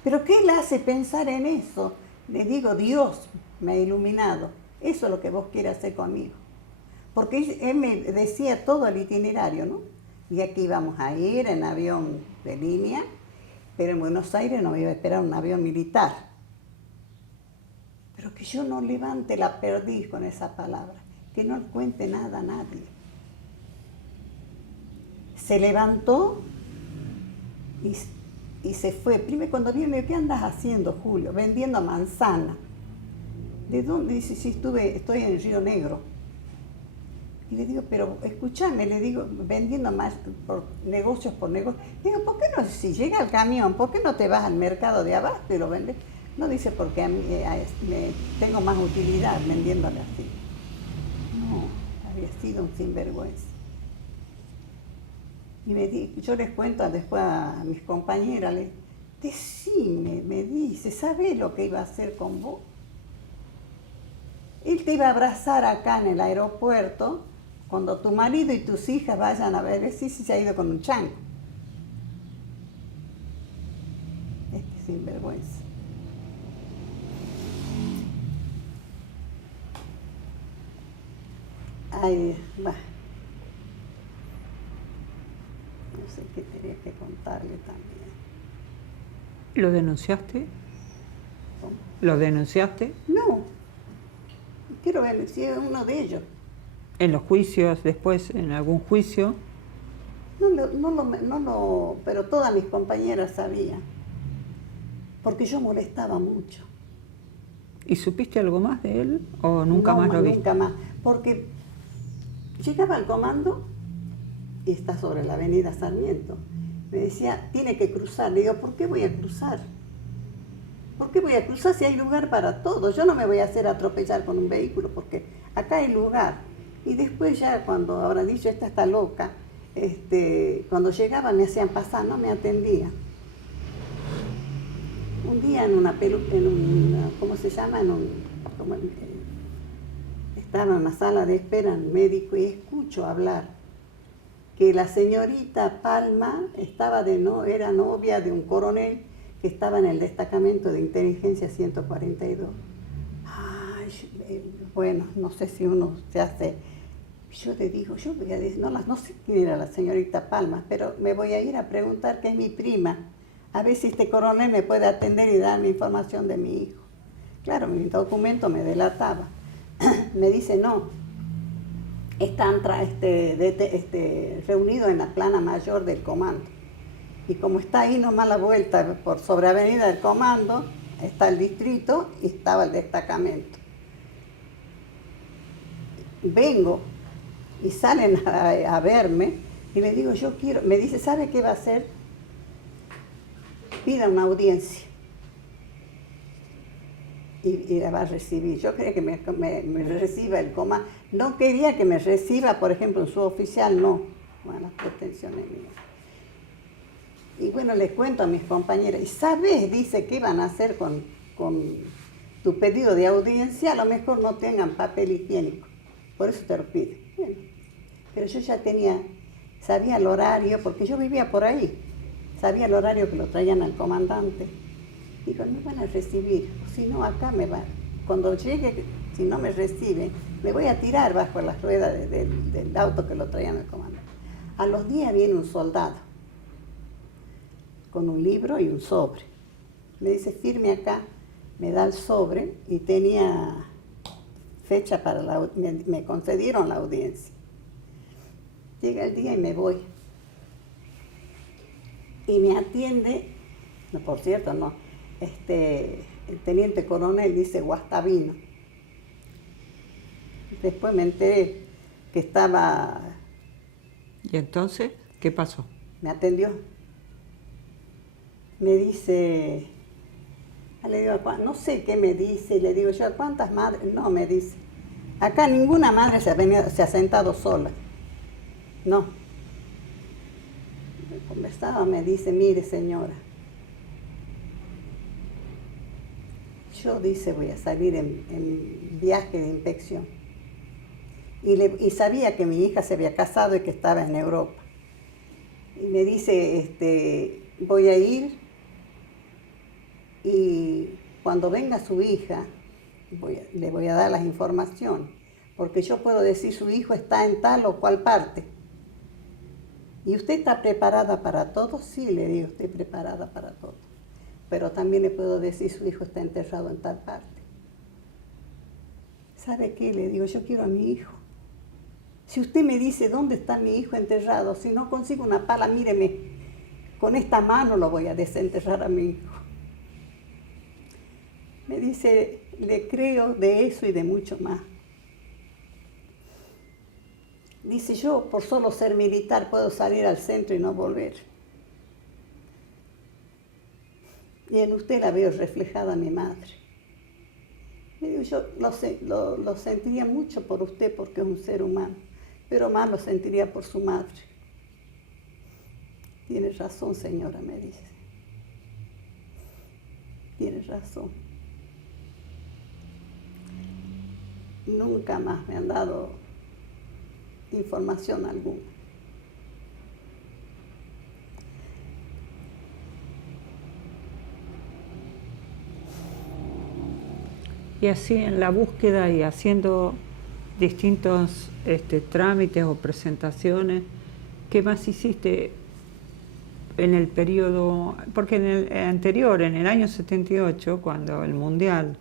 ¿Pero qué le hace pensar en eso? Le digo, Dios me ha iluminado. Eso es lo que vos quieres hacer conmigo. Porque él me decía todo el itinerario, ¿no? Y aquí íbamos a ir en avión de línea, pero en Buenos Aires nos iba a esperar un avión militar. Pero que yo no levante la perdiz con esa palabra, que no le cuente nada a nadie. Se levantó y se fue. Primero cuando viene, ¿qué andas haciendo, Julio? Vendiendo manzana. ¿De dónde? Dice, sí, estoy en Río Negro. Y le digo, pero escúchame, le digo, vendiendo más por negocios. Digo, ¿por qué no, si llega el camión, por qué no te vas al mercado de abasto y lo vendes? No, dice, porque a mí, tengo más utilidad vendiéndole así. No, había sido un sinvergüenza. Y yo les cuento después a mis compañeras, decime, me dice, ¿sabés lo que iba a hacer con vos? Él te iba a abrazar acá en el aeropuerto cuando tu marido y tus hijas vayan a ver si se ha ido con un chango. Sinvergüenza. Ay, va. que contarle también. ¿Lo denunciaste? ¿Cómo? ¿Lo denunciaste? No, quiero ver si es uno de ellos. ¿En los juicios, después, en algún juicio? Pero todas mis compañeras sabían, porque yo molestaba mucho. ¿Y supiste algo más de él o nunca más lo viste? Nunca más, porque llegaba al comando y está sobre la avenida Sarmiento. Me decía, tiene que cruzar. Le digo, ¿por qué voy a cruzar? ¿Por qué voy a cruzar si hay lugar para todo? Yo no me voy a hacer atropellar con un vehículo porque acá hay lugar. Y después ya cuando habrá dicho, esta está loca, cuando llegaban me hacían pasar, no me atendían. Un día ¿cómo se llama? Estaba en una sala de espera en médico y escucho hablar que la señorita Palma era novia de un coronel que estaba en el destacamento de inteligencia 142. Ay, bueno, no sé si uno se hace. Yo le digo, yo voy a decir, no sé quién era la señorita Palma, pero me voy a ir a preguntar que es mi prima, a ver si este coronel me puede atender y darme información de mi hijo. Claro, mi documento me delataba. Me dice, no, están reunidos en la plana mayor del comando. Y como está ahí nomás la vuelta por sobre avenida del comando, está el distrito y estaba el destacamento. Vengo y salen a verme y le digo, yo quiero, me dice, ¿sabe qué va a hacer? Pida una audiencia y la va a recibir. Yo quería que me reciba el comando. No quería que me reciba, por ejemplo, en su oficial, no. Bueno, las pretensiones mías. Y bueno, les cuento a mis compañeras, ¿y sabes? Dice, ¿qué van a hacer con tu pedido de audiencia? A lo mejor no tengan papel higiénico, por eso te lo piden. Bueno, pero yo ya sabía el horario, porque yo vivía por ahí, sabía el horario que lo traían al comandante. Digo, me van a recibir, o si no, acá me van. Cuando llegue, si no me reciben, me voy a tirar bajo las ruedas del auto que lo traían al comandante. A los días viene un soldado, con un libro y un sobre. Me dice, firme acá, me da el sobre y tenía fecha para me concedieron la audiencia. Llega el día y me voy. Y me atiende, no, por cierto, no, el teniente coronel dice Guastavino. Después me enteré que estaba... ¿Y entonces qué pasó? Me atendió. Me dice, le digo, no sé qué me dice, le digo yo, ¿a cuántas madres? No, me dice, acá ninguna madre se ha sentado sola. No. Me conversaba, me dice, mire señora, yo dice, voy a salir en viaje de inspección. Y sabía que mi hija se había casado y que estaba en Europa. Y me dice, voy a ir y cuando venga su hija, le voy a dar las informaciones, porque yo puedo decir su hijo está en tal o cual parte. ¿Y usted está preparada para todo? Sí, le digo, estoy preparada para todo. Pero también le puedo decir su hijo está enterrado en tal parte. ¿Sabe qué? Le digo, yo quiero a mi hijo. Si usted me dice dónde está mi hijo enterrado, si no consigo una pala, míreme, con esta mano lo voy a desenterrar a mi hijo. Me dice, le creo de eso y de mucho más. Dice, yo por solo ser militar puedo salir al centro y no volver. Y en usted la veo reflejada mi madre. Le digo, yo lo sentiría mucho por usted porque es un ser humano, pero más lo sentiría por su madre. Tiene razón, señora, me dice. Tiene razón. Nunca más me han dado información alguna. Y así en la búsqueda y haciendo distintos trámites o presentaciones, ¿qué más hiciste? en el periodo, porque en el anterior, en el año 78, cuando el Mundial,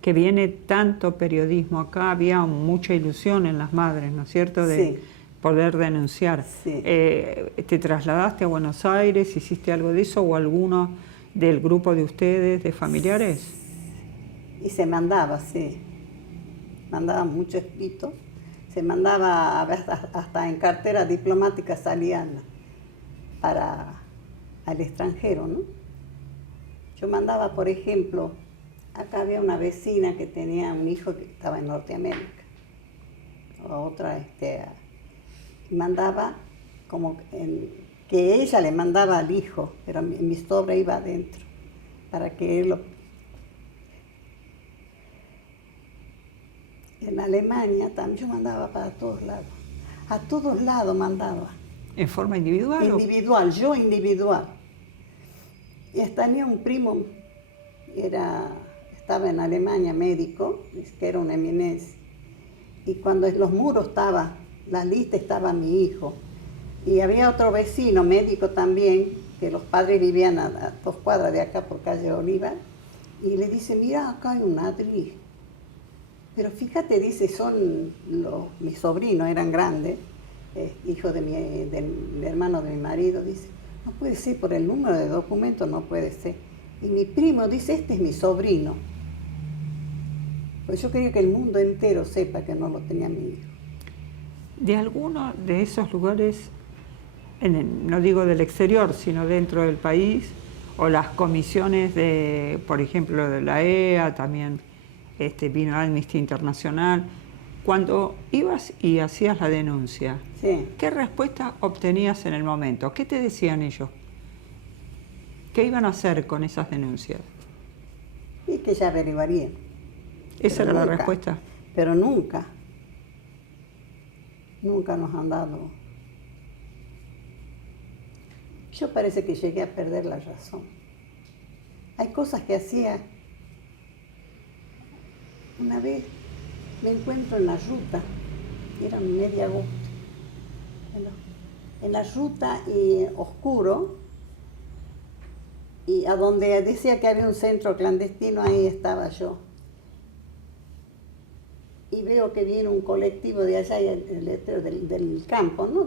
que viene tanto periodismo acá, había mucha ilusión en las madres, ¿no es cierto?, de Sí. poder denunciar. Sí. ¿Te trasladaste a Buenos Aires, hiciste algo de eso, o alguno del grupo de ustedes, de familiares? Y se mandaba, sí. Mandaba mucho escrito. Se mandaba hasta en cartera diplomática salían para al extranjero, ¿no? Yo mandaba, por ejemplo, acá había una vecina que tenía un hijo que estaba en Norteamérica, o otra, mandaba como que ella le mandaba al hijo, pero mi sobra iba adentro, para que él lo... En Alemania también yo mandaba para todos lados, a todos lados mandaba. ¿En forma individual? Individual, yo individual. Y tenía un primo, estaba en Alemania, médico, que era una eminencia. Y cuando en los muros estaba, la lista estaba mi hijo. Y había otro vecino, médico también, que los padres vivían a 2 cuadras de acá por calle Oliva. Y le dice, mira, acá hay un Adri. Pero fíjate, dice, mis sobrinos, eran grandes, hijos del hermano de mi marido, dice, no puede ser, por el número de documentos no puede ser. Y mi primo dice, este es mi sobrino. Pues yo quería que el mundo entero sepa que no lo tenía mi hijo. ¿De alguno de esos lugares, no digo del exterior, sino dentro del país, o las comisiones de, por ejemplo, de la EA, también vino Amnistía Internacional, cuando ibas y hacías la denuncia, sí, ¿qué respuesta obtenías en el momento? ¿Qué te decían ellos? ¿Qué iban a hacer con esas denuncias? Y que ya averiguarían. ¿Esa era la respuesta? Pero nunca nos han dado. Yo parece que llegué a perder la razón. Hay cosas que hacía. Una vez me encuentro en la ruta, era media agosto, en la ruta y oscuro, y a donde decía que había un centro clandestino, ahí estaba yo. Y veo que viene un colectivo de allá, el letrero del campo, ¿no?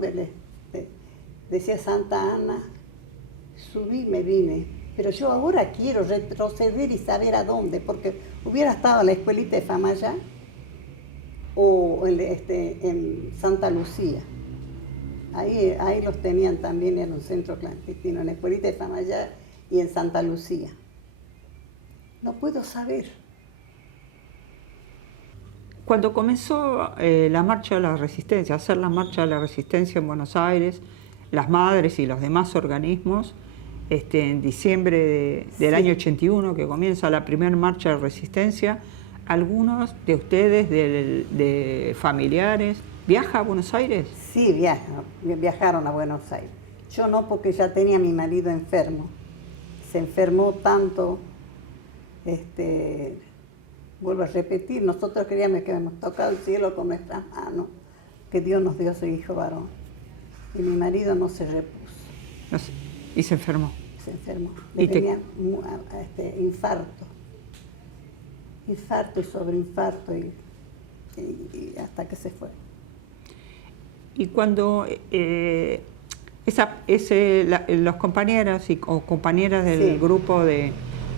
Decía Santa Ana, subí, me vine. Pero yo ahora quiero retroceder y saber a dónde, porque hubiera estado en la escuelita de Famayá o en Santa Lucía. Ahí los tenían también, era un centro clandestino, en la escuelita de Famayá y en Santa Lucía. No puedo saber. Cuando comenzó la Marcha de la Resistencia, hacer la Marcha de la Resistencia en Buenos Aires, las madres y los demás organismos, en diciembre del año 81, que comienza la primera Marcha de Resistencia, algunos de ustedes, de familiares, ¿viaja a Buenos Aires? Sí, viajaron a Buenos Aires. Yo no, porque ya tenía a mi marido enfermo. Se enfermó tanto, vuelvo a repetir, nosotros creíamos que habíamos tocado el cielo con nuestras manos, que Dios nos dio a su hijo varón. Y mi marido no se repuso. No sé. ¿Y se enfermó? Se enfermó. Le tenía infarto. Infarto y sobreinfarto y hasta que se fue. Y cuando los compañeros o compañeras del grupo de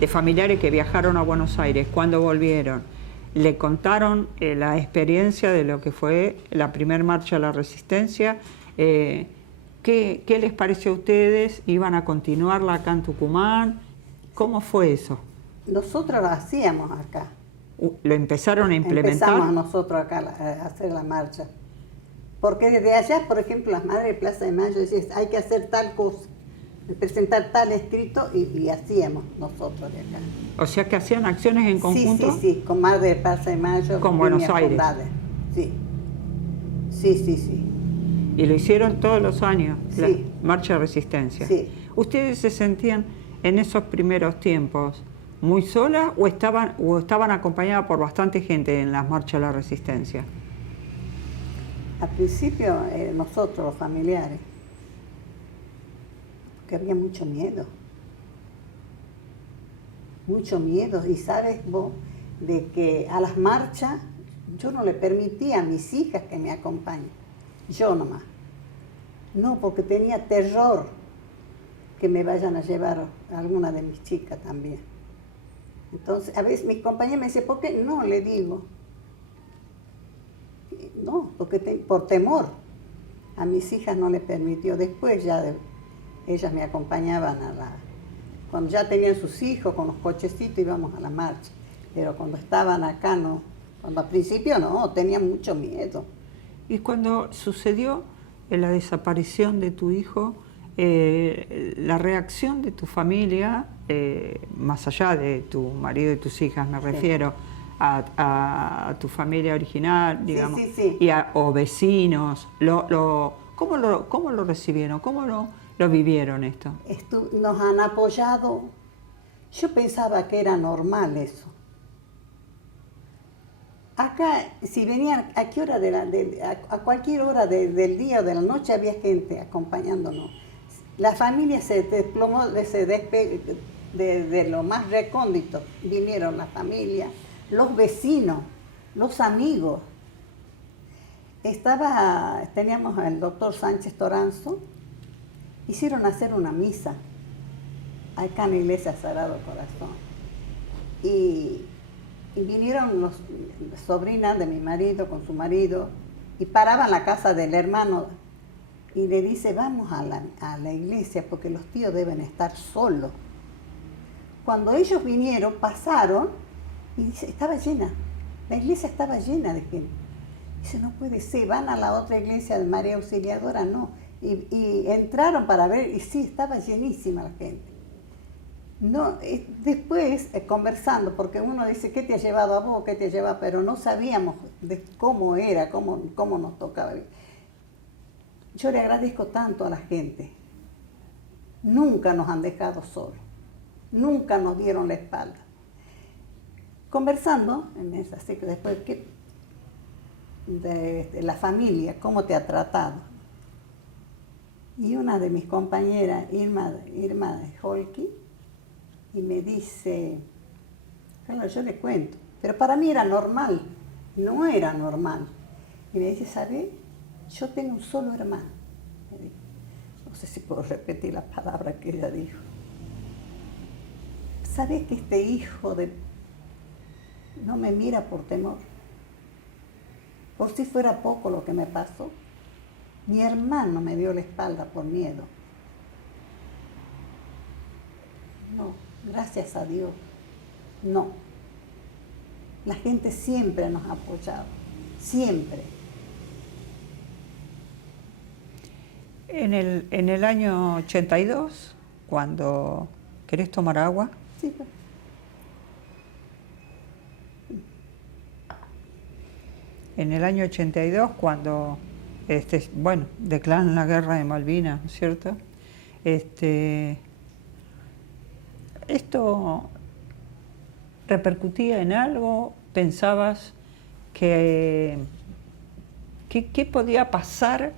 familiares que viajaron a Buenos Aires, cuando volvieron, le contaron la experiencia de lo que fue la primera Marcha de la Resistencia, ¿qué les pareció a ustedes? ¿Iban a continuarla acá en Tucumán? ¿Cómo fue eso? Nosotros lo hacíamos acá. ¿Lo empezaron a implementar? Empezamos nosotros acá a hacer la marcha. Porque desde allá, por ejemplo, las madres de Plaza de Mayo decían, hay que hacer tal cosa, presentar tal escrito, y hacíamos nosotros de acá. O sea que hacían acciones en conjunto. Sí, con madres de Plaza de Mayo. Con Buenos Aires. Sí. Y lo hicieron todos los años, sí, la Marcha de Resistencia. Sí. ¿Ustedes se sentían en esos primeros tiempos muy solas o estaban acompañadas por bastante gente en las Marchas de la Resistencia? Al principio nosotros, los familiares. Que había mucho miedo. Mucho miedo. Y sabes vos, de que a las marchas yo no le permitía a mis hijas que me acompañen. Yo nomás. No, porque tenía terror que me vayan a llevar a alguna de mis chicas también. Entonces, a veces mis compañeros me dicen, ¿por qué? No, le digo. No, porque por temor. A mis hijas no les permitió. Después ya ellas me acompañaban cuando ya tenían sus hijos, con los cochecitos íbamos a la marcha. Pero cuando estaban acá no. Cuando al principio no, tenían mucho miedo. Y cuando sucedió la desaparición de tu hijo, la reacción de tu familia, más allá de tu marido y tus hijas, me refiero a tu familia original, digamos, sí. o vecinos, ¿cómo lo recibieron? ¿Cómo lo vivieron esto? Nos han apoyado. Yo pensaba que era normal eso. Acá, si venían, ¿a qué hora a cualquier hora del día o de la noche había gente acompañándonos? La familia se desplomó, de lo más recóndito. Vinieron la familia, los vecinos, los amigos. Teníamos al doctor Sánchez Toranzo, hicieron hacer una misa acá en la iglesia Sagrado Corazón. Y vinieron las sobrinas de mi marido con su marido y paraban la casa del hermano y le dice, vamos a la iglesia porque los tíos deben estar solos. Cuando ellos vinieron, pasaron y dice, estaba llena, la iglesia estaba llena de gente. Dice, no puede ser, van a la otra iglesia de María Auxiliadora, no. Y entraron para ver y sí, estaba llenísima la gente. No, después, conversando, porque uno dice, ¿qué te ha llevado a vos? ¿Qué te ha llevado? Pero no sabíamos de cómo era, cómo nos tocaba. Yo le agradezco tanto a la gente. Nunca nos han dejado solos. Nunca nos dieron la espalda. Conversando, así que después, de la familia, ¿cómo te ha tratado? Y una de mis compañeras, Irma de Holky, y me dice, claro, yo le cuento, pero para mí era normal, no era normal. Y me dice, ¿sabes? Yo tengo un solo hermano. No sé si puedo repetir la palabra que ella dijo. ¿Sabes que este hijo no me mira por temor? Por si fuera poco lo que me pasó, mi hermano me dio la espalda por miedo. No, gracias a Dios, no. La gente siempre nos ha apoyado, siempre. En el año 82, cuando... ¿Querés tomar agua? Sí, pues. En el año 82, cuando declaran la guerra de Malvinas, ¿no es cierto? ¿Esto repercutía en algo? ¿Pensabas qué podía pasar?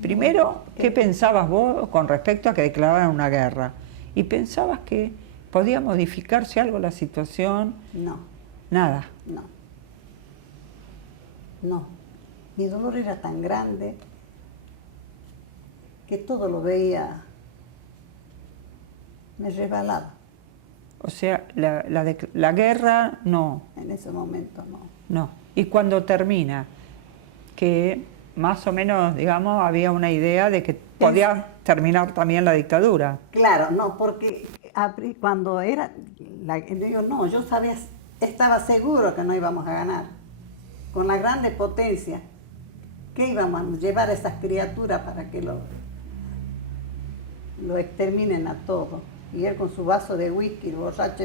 Primero, ¿qué pensabas vos con respecto a que declararan una guerra? ¿Y pensabas que podía modificarse algo la situación? No. Nada. No. Mi dolor era tan grande que todo lo veía, me resbalaba. O sea, la guerra no. En ese momento no. No. Y cuando termina, que más o menos, digamos, había una idea de que podía terminar también la dictadura. Claro, no, porque cuando era, yo estaba seguro que no íbamos a ganar. Con la grande potencia, que íbamos a llevar a esas criaturas para que lo exterminen a todos. Y él con su vaso de whisky, el borracho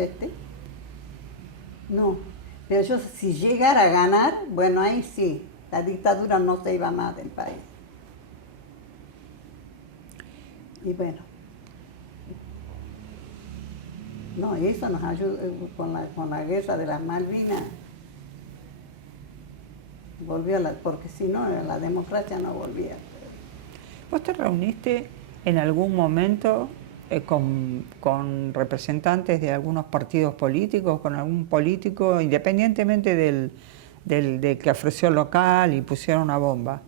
no. Pero yo, si llegara a ganar, bueno, ahí sí, la dictadura no se iba más del país. Y bueno, no, y eso nos ayudó con la guerra de las Malvinas. Porque si no, la democracia no volvía. ¿Vos te reuniste en algún momento con representantes de algunos partidos políticos, con algún político, independientemente del que ofreció el local y pusieron una bomba.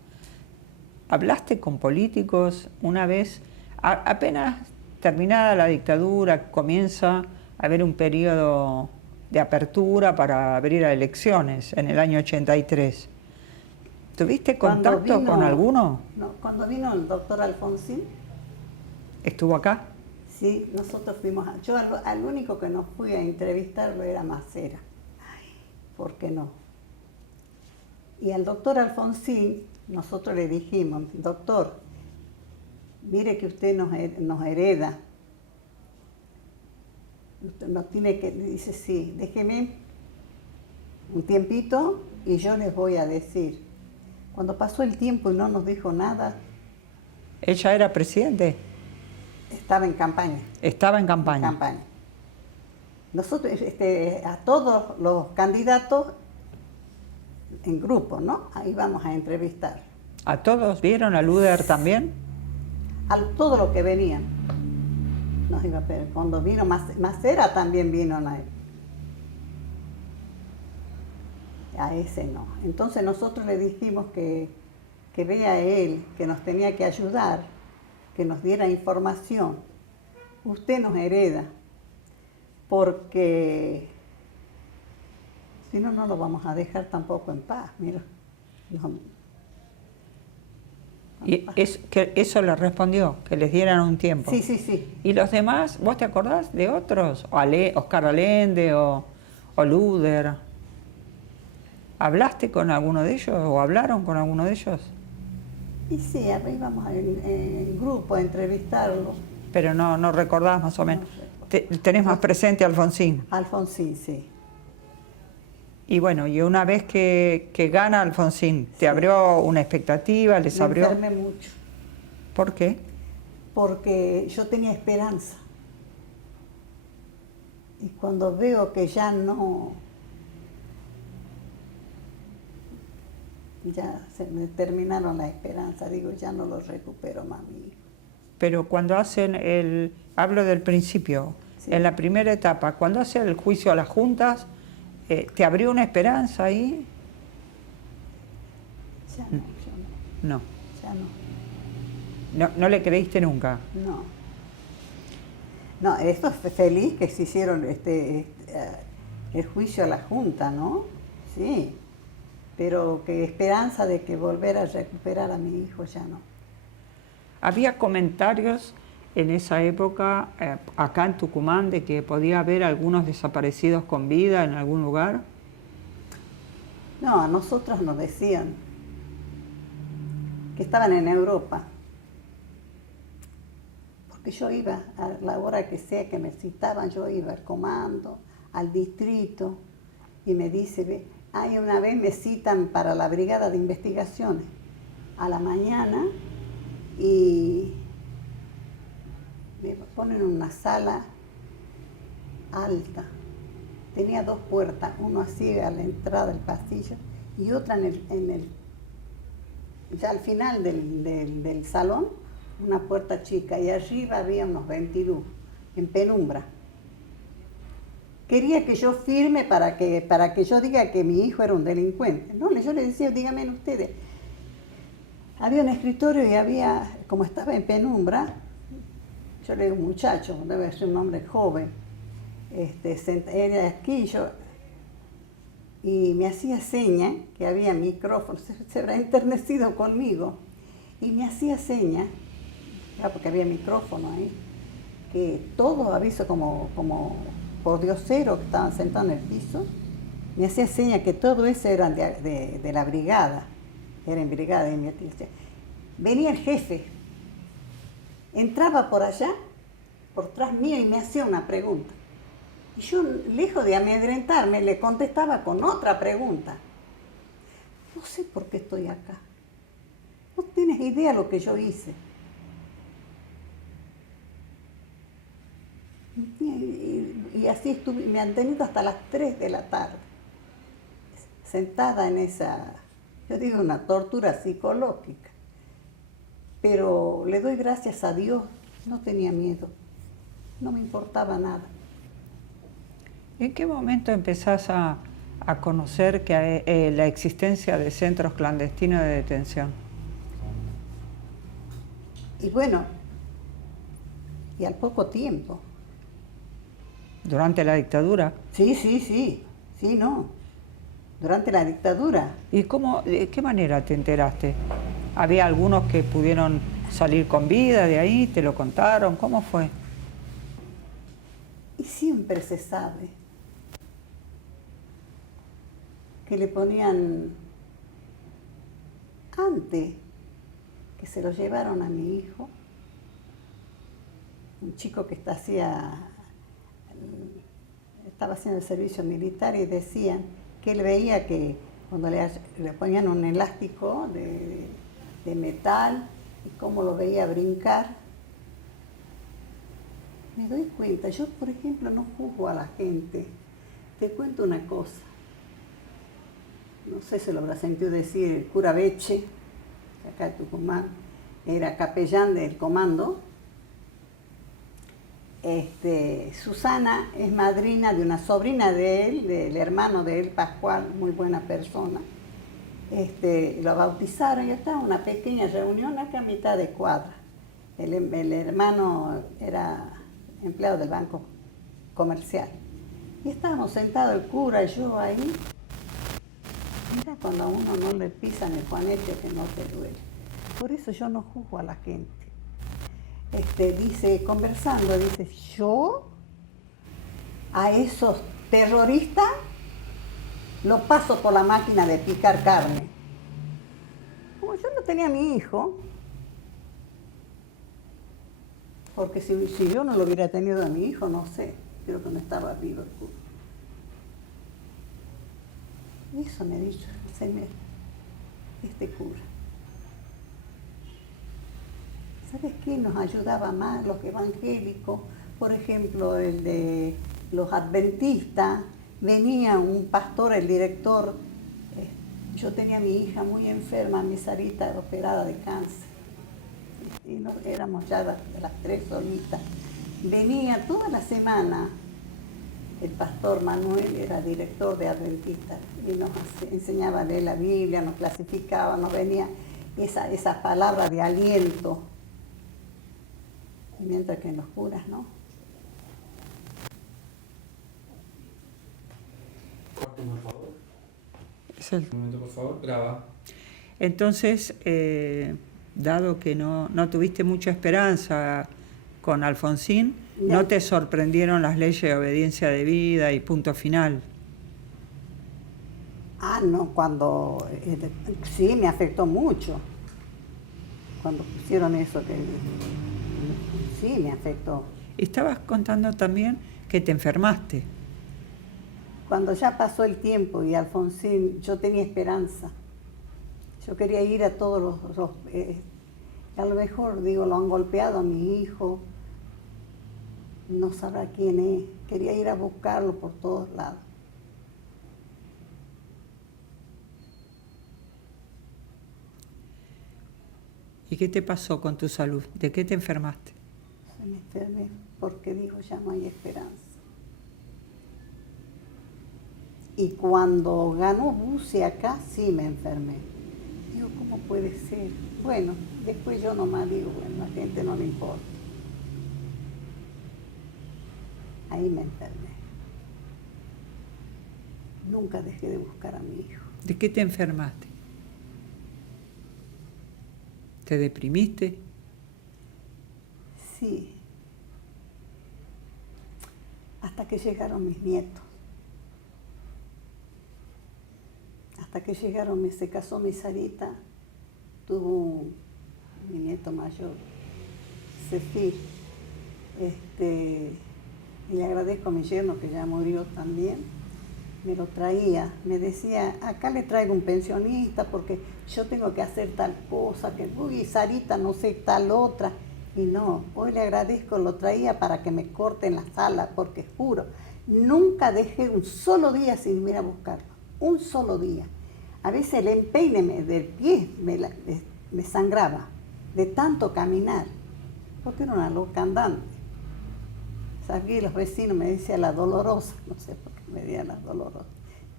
¿Hablaste con políticos una vez, apenas terminada la dictadura, comienza a haber un periodo de apertura para abrir a elecciones en el año 83? ¿Tuviste contacto con alguno? No, cuando vino el doctor Alfonsín. ¿Estuvo acá? Sí, nosotros fuimos, yo al único que no fui a entrevistarlo era Macera. ¿Por qué no? Y al doctor Alfonsín, nosotros le dijimos, doctor, mire que usted nos hereda. Usted nos tiene que, dice, sí, déjeme un tiempito y yo les voy a decir. Cuando pasó el tiempo y no nos dijo nada. ¿Ella era presidente? Estaba en campaña. Estaba en campaña. En campaña. Nosotros, a todos los candidatos en grupo, ¿no? Ahí vamos a entrevistar. ¿A todos? ¿Vieron a Luder también? A todos los que venían. Nos iba a ver. Cuando vino Macera también vino a ese no. Entonces nosotros le dijimos que vea él, que nos tenía que ayudar, que nos diera información. Usted nos hereda, porque si no, no lo vamos a dejar tampoco en paz. Mira. Y eso le respondió, que les dieran un tiempo. Sí, sí, sí. ¿Y los demás, vos te acordás de otros? Oscar Allende o Luder. ¿Hablaste con alguno de ellos o hablaron con alguno de ellos? Y sí, íbamos en grupo a entrevistarlo. Pero no recordás más o menos. No ¿Tenés más presente a Alfonsín? Alfonsín, sí. Y bueno, y una vez que gana Alfonsín, ¿te abrió una expectativa? ¿Les abrió? Me enfermé mucho. ¿Por qué? Porque yo tenía esperanza. Y cuando veo que ya se me terminaron la esperanza, digo, ya no lo recupero más, mi hijo. Pero cuando hacen hablo del principio, sí. En la primera etapa, cuando hacen el juicio a las juntas, ¿te abrió una esperanza ahí? Ya no, yo no. No. Ya no. ¿No le creíste nunca? No. No, esto es feliz que se hicieron el juicio a la Junta, ¿no? Sí. Pero que esperanza de que volver a recuperar a mi hijo ya no. ¿Había comentarios en esa época, acá en Tucumán, de que podía haber algunos desaparecidos con vida en algún lugar? No, a nosotros nos decían que estaban en Europa. Porque yo iba, a la hora que sea que me citaban, yo iba al comando, al distrito, y me dice, una vez me citan para la brigada de investigaciones a la mañana y me ponen en una sala alta. Tenía dos puertas, uno así a la entrada del pasillo y otra ya al final del salón, una puerta chica, y arriba había unos ventidús en penumbra. Quería que yo firme para que yo diga que mi hijo era un delincuente. No, yo le decía, díganme ustedes. Había un escritorio y había, como estaba en penumbra, yo le digo, un muchacho, debe ser un hombre joven, era aquí, y me hacía seña que había micrófono, se habrá enternecido conmigo, y me hacía seña, porque había micrófono ahí, que todo aviso como por diosero que estaban sentados en el piso, me hacía seña que todo eso eran de la brigada, era en brigada, y me decía, venía el jefe, entraba por allá, por tras mío, y me hacía una pregunta. Y yo, lejos de amedrentarme, le contestaba con otra pregunta. No sé por qué estoy acá. No tienes idea lo que yo hice. Y así estuve, me han tenido hasta las 3 de la tarde, sentada en esa, yo digo, una tortura psicológica. Pero le doy gracias a Dios, no tenía miedo. no me importaba nada. ¿En qué momento empezás a conocer que la existencia de centros clandestinos de detención? Y bueno, y al poco tiempo. ¿Durante la dictadura? Sí, no. Durante la dictadura. ¿Y de qué manera te enteraste? ¿Había algunos que pudieron salir con vida de ahí? ¿Te lo contaron? ¿Cómo fue? Y siempre se sabe que le ponían, antes que se lo llevaron a mi hijo, un chico que estaba haciendo el servicio militar, y decían que él veía que cuando le ponían un elástico de metal y cómo lo veía brincar, me doy cuenta. Yo, por ejemplo, no juzgo a la gente. Te cuento una cosa. No sé si lo habrá sentido decir el cura Beche, acá de Tucumán, era capellán del comando. Susana es madrina de una sobrina de él, del hermano de él, Pascual, muy buena persona. Lo bautizaron y estaba en una pequeña reunión acá a mitad de cuadra. El hermano era empleado del banco comercial. Y estábamos sentados el cura y yo ahí. Mira cuando a uno no le pisan el juanete que no te duele. Por eso yo no juzgo a la gente. Dice, conversando, dice, yo a esos terroristas los paso por la máquina de picar carne. Como yo no tenía a mi hijo, porque si yo no lo hubiera tenido a mi hijo, no sé, creo que no estaba vivo el cura. Y eso me ha dicho el Señor, este cura. ¿Sabes qué? Nos ayudaba más los evangélicos, por ejemplo, el de los adventistas. Venía un pastor, el director, yo tenía a mi hija muy enferma, mi Sarita operada de cáncer, y no, éramos ya las tres solitas. Venía toda la semana, el pastor Manuel era director de adventistas, y nos enseñaba a leer la Biblia, nos clasificaba, nos venía esa palabra de aliento. Mientras que en los curas, ¿no? Corte, por favor. Un momento, por favor, graba. Entonces, dado que no tuviste mucha esperanza con Alfonsín, no te sorprendieron las leyes de obediencia debida y punto final. No, cuando sí me afectó mucho. Cuando pusieron eso sí me afectó. Estabas contando también que te enfermaste. Cuando ya pasó el tiempo y Alfonsín, yo tenía esperanza. Yo quería ir a todos a lo mejor, digo, lo han golpeado a mi hijo, no sabrá quién es. Quería ir a buscarlo por todos lados. ¿Y qué te pasó con tu salud? ¿De qué te enfermaste? Me enfermé porque dijo, ya no hay esperanza. Y cuando ganó Bussi acá, sí me enfermé. Digo, ¿cómo puede ser? Bueno, después yo nomás digo, bueno, a la gente no le importa. Ahí me enfermé. Nunca dejé de buscar a mi hijo. ¿De qué te enfermaste? ¿Te deprimiste? Sí. Hasta que llegaron mis nietos. Hasta que llegaron, se casó mi Sarita, tuvo mi nieto mayor, Cefir. Y le agradezco a mi yerno, que ya murió también. Me lo traía, me decía, acá le traigo un pensionista porque yo tengo que hacer tal cosa, que uy, Sarita, no sé, tal otra. Y no, hoy le agradezco, lo traía para que me corte en la sala, porque juro, nunca dejé un solo día sin ir a buscarlo, un solo día. A veces el empeine del pie me sangraba de tanto caminar, porque era una loca andante. aquí los vecinos me decían la dolorosa, no sé por qué me decían la dolorosa.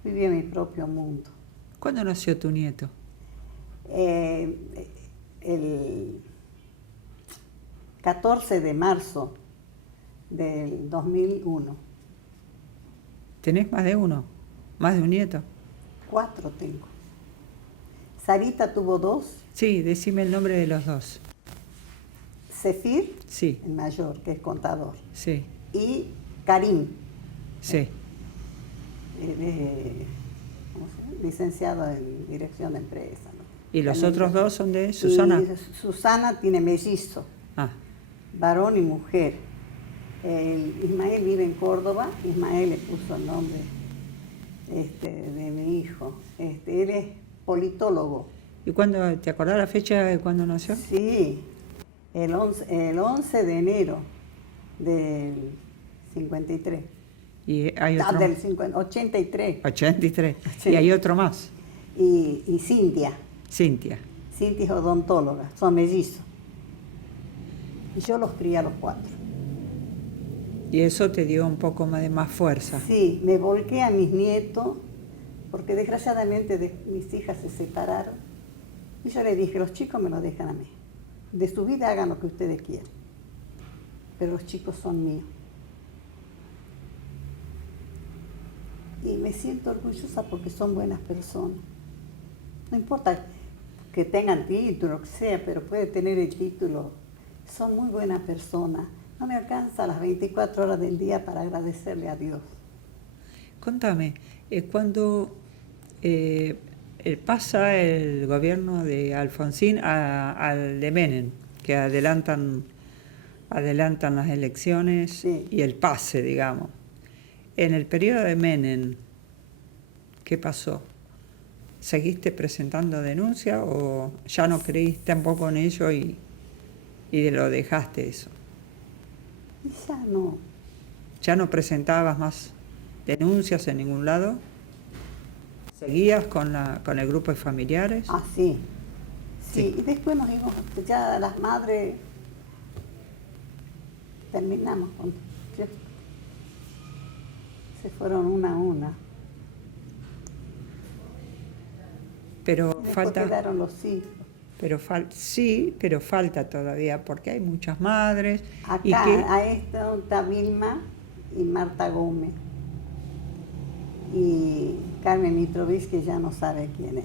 Vivía en mi propio mundo. ¿Cuándo nació tu nieto? El 14 de marzo del 2001. ¿Tenés más de uno? ¿Más de un nieto? 4 tengo. Sarita tuvo 2. Sí, decime el nombre de los dos. Zefir, Sí, el mayor, que es contador. sí, Y Karim, sí. ¿cómo se llama? Licenciado en dirección de empresa, ¿no? ¿Y los También otros yo. dos son de Susana? Y Susana tiene mellizo, Ah, varón y mujer. Ismael vive en Córdoba. Ismael le puso el nombre de mi hijo. Él es politólogo. ¿y cuándo, te acordás la fecha de cuándo nació? Sí, el 11 de enero del 53. Y hay otro. Del 83. 83. Sí. Y hay otro más, Y Cintia. Cintia. Cintia es odontóloga, son mellizos. Y yo los crié a los 4. Y eso te dio un poco más de más fuerza. Sí, me volqué a mis nietos, porque desgraciadamente mis hijas se separaron. Y yo les dije, los chicos me los dejan a mí. De su vida hagan lo que ustedes quieran. Pero los chicos son míos. Y me siento orgullosa porque son buenas personas. No importa que tengan título, lo que sea, pero puede tener el título. Son muy buenas personas. No me alcanza las 24 horas del día para agradecerle a Dios. Contame, cuando pasa el gobierno de Alfonsín al de Menem, que adelantan las elecciones, Sí. y el pase, digamos. En el periodo de Menem, ¿qué pasó? ¿Seguiste presentando denuncia o ya no creíste tampoco en ello y lo dejaste eso? Y ya no. ¿Ya no presentabas más denuncias en ningún lado? ¿Seguías con el grupo de familiares? Ah, sí. Sí, Sí. y después nos íbamos, ya las madres terminamos con... Se fueron una a una. Pero Después falta... quedaron los hijos. Sí, pero falta todavía, porque hay muchas madres. y Acá, que, a esta está Vilma y Marta Gómez. Y Carmen Mitrovic, que ya no sabe quién es.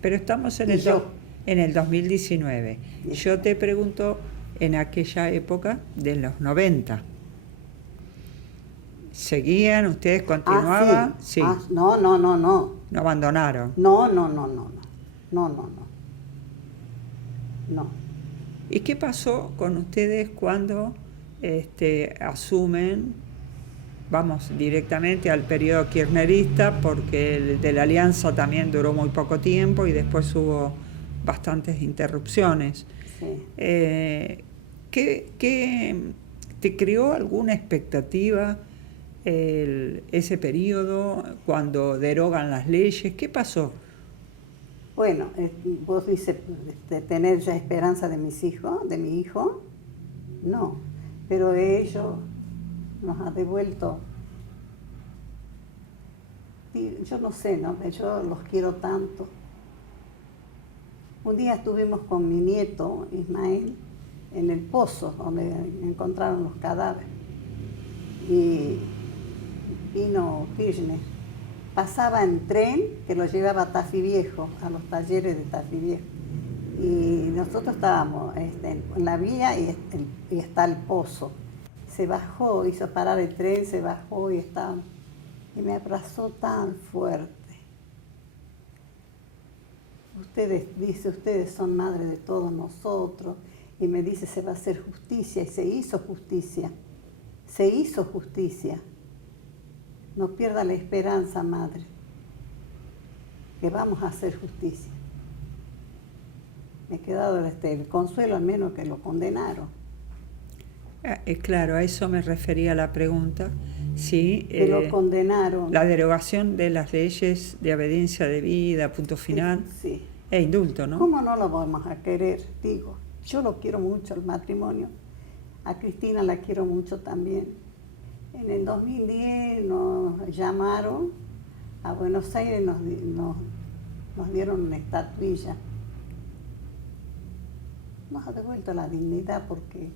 pero estamos en Y yo. en el 2019. Yo te pregunto, en aquella época de los 90, ¿seguían? ¿Ustedes continuaban? Ah, sí. Sí. Ah, no. No abandonaron. No. No. ¿Y qué pasó con ustedes cuando asumen, vamos directamente al periodo kirchnerista, porque el de la Alianza también duró muy poco tiempo y después hubo bastantes interrupciones? Sí. ¿Qué te creó alguna expectativa ese periodo, cuando derogan las leyes? ¿Qué pasó? Bueno, vos dices tener ya esperanza de mis hijos, de mi hijo, no, pero ellos nos ha devuelto, y yo no sé, ¿no? Yo los quiero tanto. Un día estuvimos con mi nieto Ismael en el pozo donde encontraron los cadáveres y vino Kirchner. Pasaba en tren que lo llevaba a Tafí Viejo, a los talleres de Tafí Viejo. Y nosotros estábamos en la vía y está el pozo. Se bajó, hizo parar el tren, se bajó y estaba. Y me abrazó tan fuerte. Ustedes son madres de todos nosotros. Y me dice, se va a hacer justicia. Y se hizo justicia. Se hizo justicia. No pierda la esperanza, madre, que vamos a hacer justicia. Me he quedado el consuelo, al menos que lo condenaron. Claro, a eso me refería la pregunta. Sí, Que lo condenaron. la derogación de las leyes de obediencia de vida, punto final, Sí. e indulto, ¿no? ¿Cómo no lo vamos a querer? Digo, yo lo quiero mucho, el matrimonio. A Cristina la quiero mucho también. En el 2010 nos llamaron a Buenos Aires y nos dieron una estatuilla. Nos ha devuelto la dignidad porque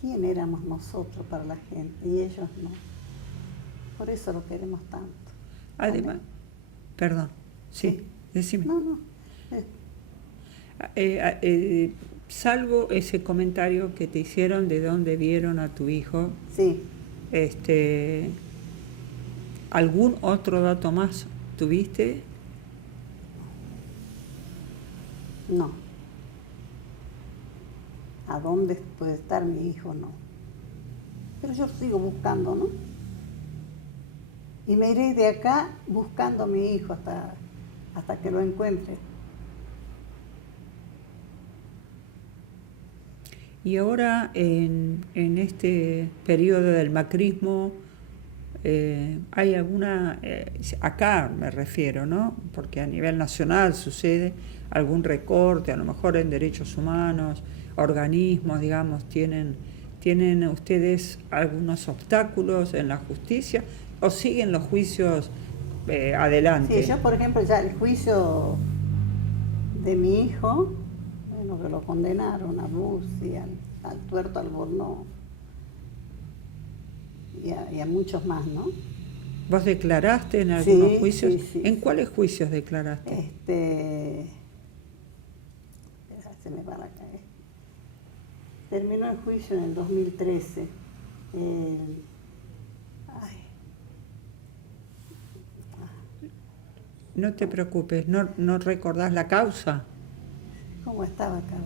¿quién éramos nosotros para la gente? Y ellos no. Por eso lo queremos tanto. Además, perdón, sí, decime. No. Salvo ese comentario que te hicieron de dónde vieron a tu hijo, Sí. ¿algún otro dato más tuviste? No. ¿A dónde puede estar mi hijo? No. Pero yo sigo buscando, ¿no? Y me iré de acá buscando a mi hijo hasta que lo encuentre. Y ahora, en este periodo del macrismo, hay alguna, acá me refiero, ¿no? Porque a nivel nacional sucede algún recorte, a lo mejor en derechos humanos, organismos, digamos, ¿tienen ustedes algunos obstáculos en la justicia o siguen los juicios adelante? Sí, yo por ejemplo ya el juicio de mi hijo, bueno, que lo condenaron a Bussi, al Tuerto Albornoz y a muchos más, ¿no? ¿Vos declaraste en algunos Sí, juicios? sí. ¿En cuáles juicios declaraste? Se me va la cabeza. Terminó el juicio en el 2013. No te preocupes, ¿no recordás la causa? ¿Cómo estaba acá?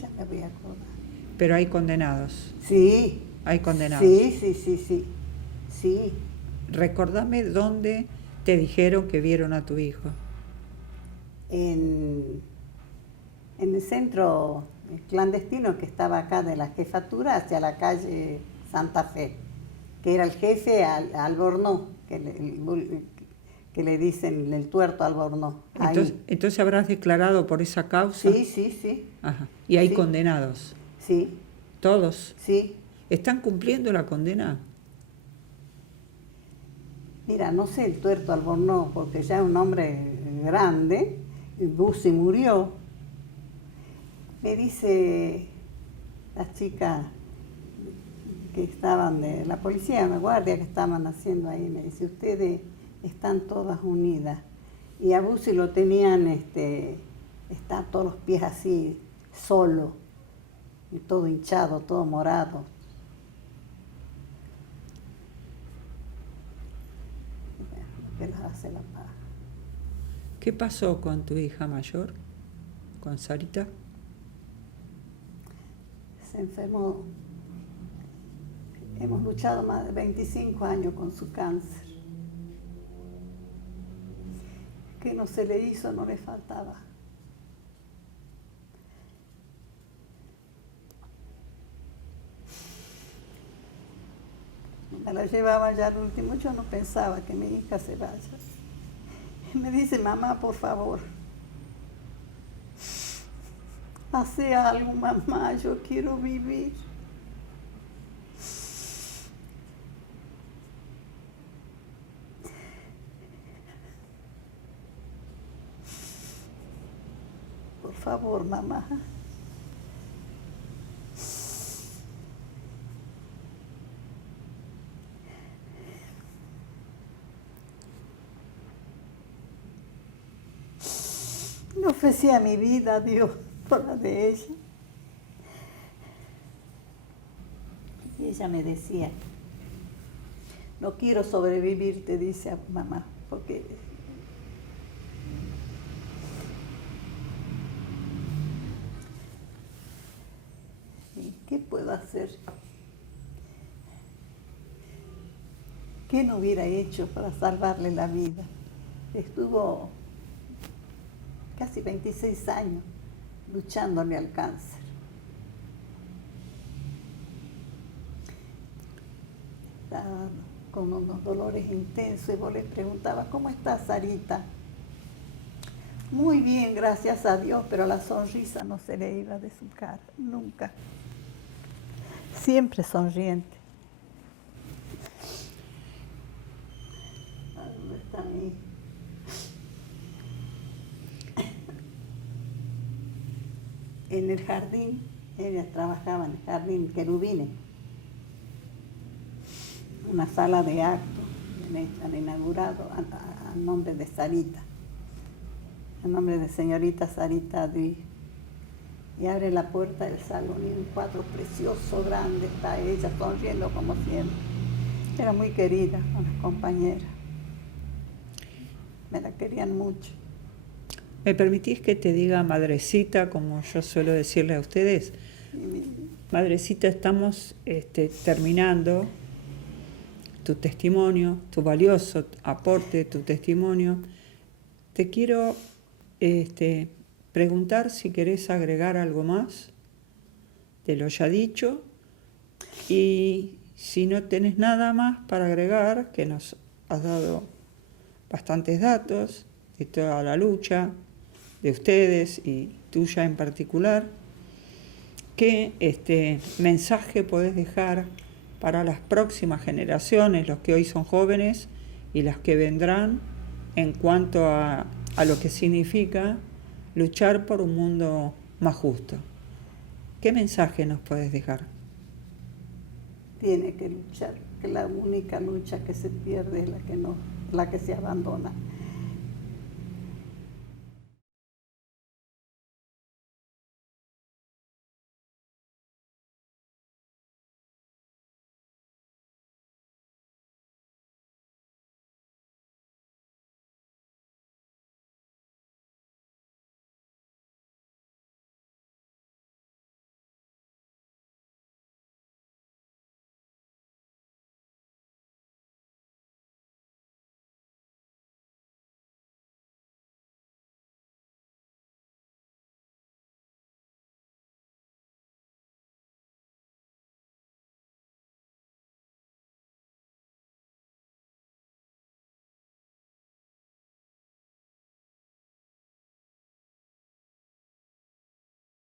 Ya me voy a acordar. Pero hay condenados. Sí. Hay condenados. Sí. Recordame dónde te dijeron que vieron a tu hijo. En el centro clandestino que estaba acá de la jefatura hacia la calle Santa Fe, que era el jefe Albornoz, que le dicen el Tuerto Albornoz. Entonces habrás declarado por esa causa. Sí. Ajá. ¿Y hay Sí. condenados? Sí. ¿Todos? Sí. ¿Están cumpliendo la condena? Mira, no sé el Tuerto Albornoz, porque ya es un hombre grande, y Bussi murió. Me dice las chicas que estaban de la policía, la guardia que estaban haciendo ahí, me dice, ustedes están todas unidas. Y a Bussi lo tenían, está todos los pies así, solo, y todo hinchado, todo morado. Que las hace la paz. ¿Qué pasó con tu hija mayor, con Sarita? Se enfermó. Hemos luchado más de 25 años con su cáncer. Que no se le hizo, no le faltaba. Me la llevaba ya al último, yo no pensaba que mi hija se vaya. Y me dice, mamá, por favor, hace algo, mamá, yo quiero vivir. Por favor, mamá. Le ofrecía mi vida a Dios por la de ella. Y ella me decía, no quiero sobrevivir, te dice a mamá, porque ¿qué puedo hacer? ¿Qué no hubiera hecho para salvarle la vida? Estuvo casi 26 años luchándole al cáncer. Estaba con unos dolores intensos y vos les preguntabas, ¿cómo está Sarita? Muy bien, gracias a Dios, pero la sonrisa no se le iba de su cara, nunca. Siempre sonriente. ¿Dónde está mi? En el jardín, ella trabajaba en el jardín Querubines, una sala de actos, han inaugurado a nombre de Sarita, a nombre de señorita Sarita Duy. Y abre la puerta del salón y un cuadro precioso, grande, está ella sonriendo como siempre. Era muy querida con las compañeras, me la querían mucho. ¿Me permitís que te diga madrecita, como yo suelo decirle a ustedes? Madrecita, estamos terminando tu testimonio, tu valioso aporte, tu testimonio. Te quiero preguntar si querés agregar algo más de lo ya dicho, y si no tenés nada más para agregar, que nos has dado bastantes datos de toda la lucha de ustedes y tuya en particular, ¿qué mensaje podés dejar para las próximas generaciones, los que hoy son jóvenes y las que vendrán, en cuanto a lo que significa luchar por un mundo más justo? ¿Qué mensaje nos podés dejar? Tiene que luchar, que la única lucha que se pierde es la que se abandona.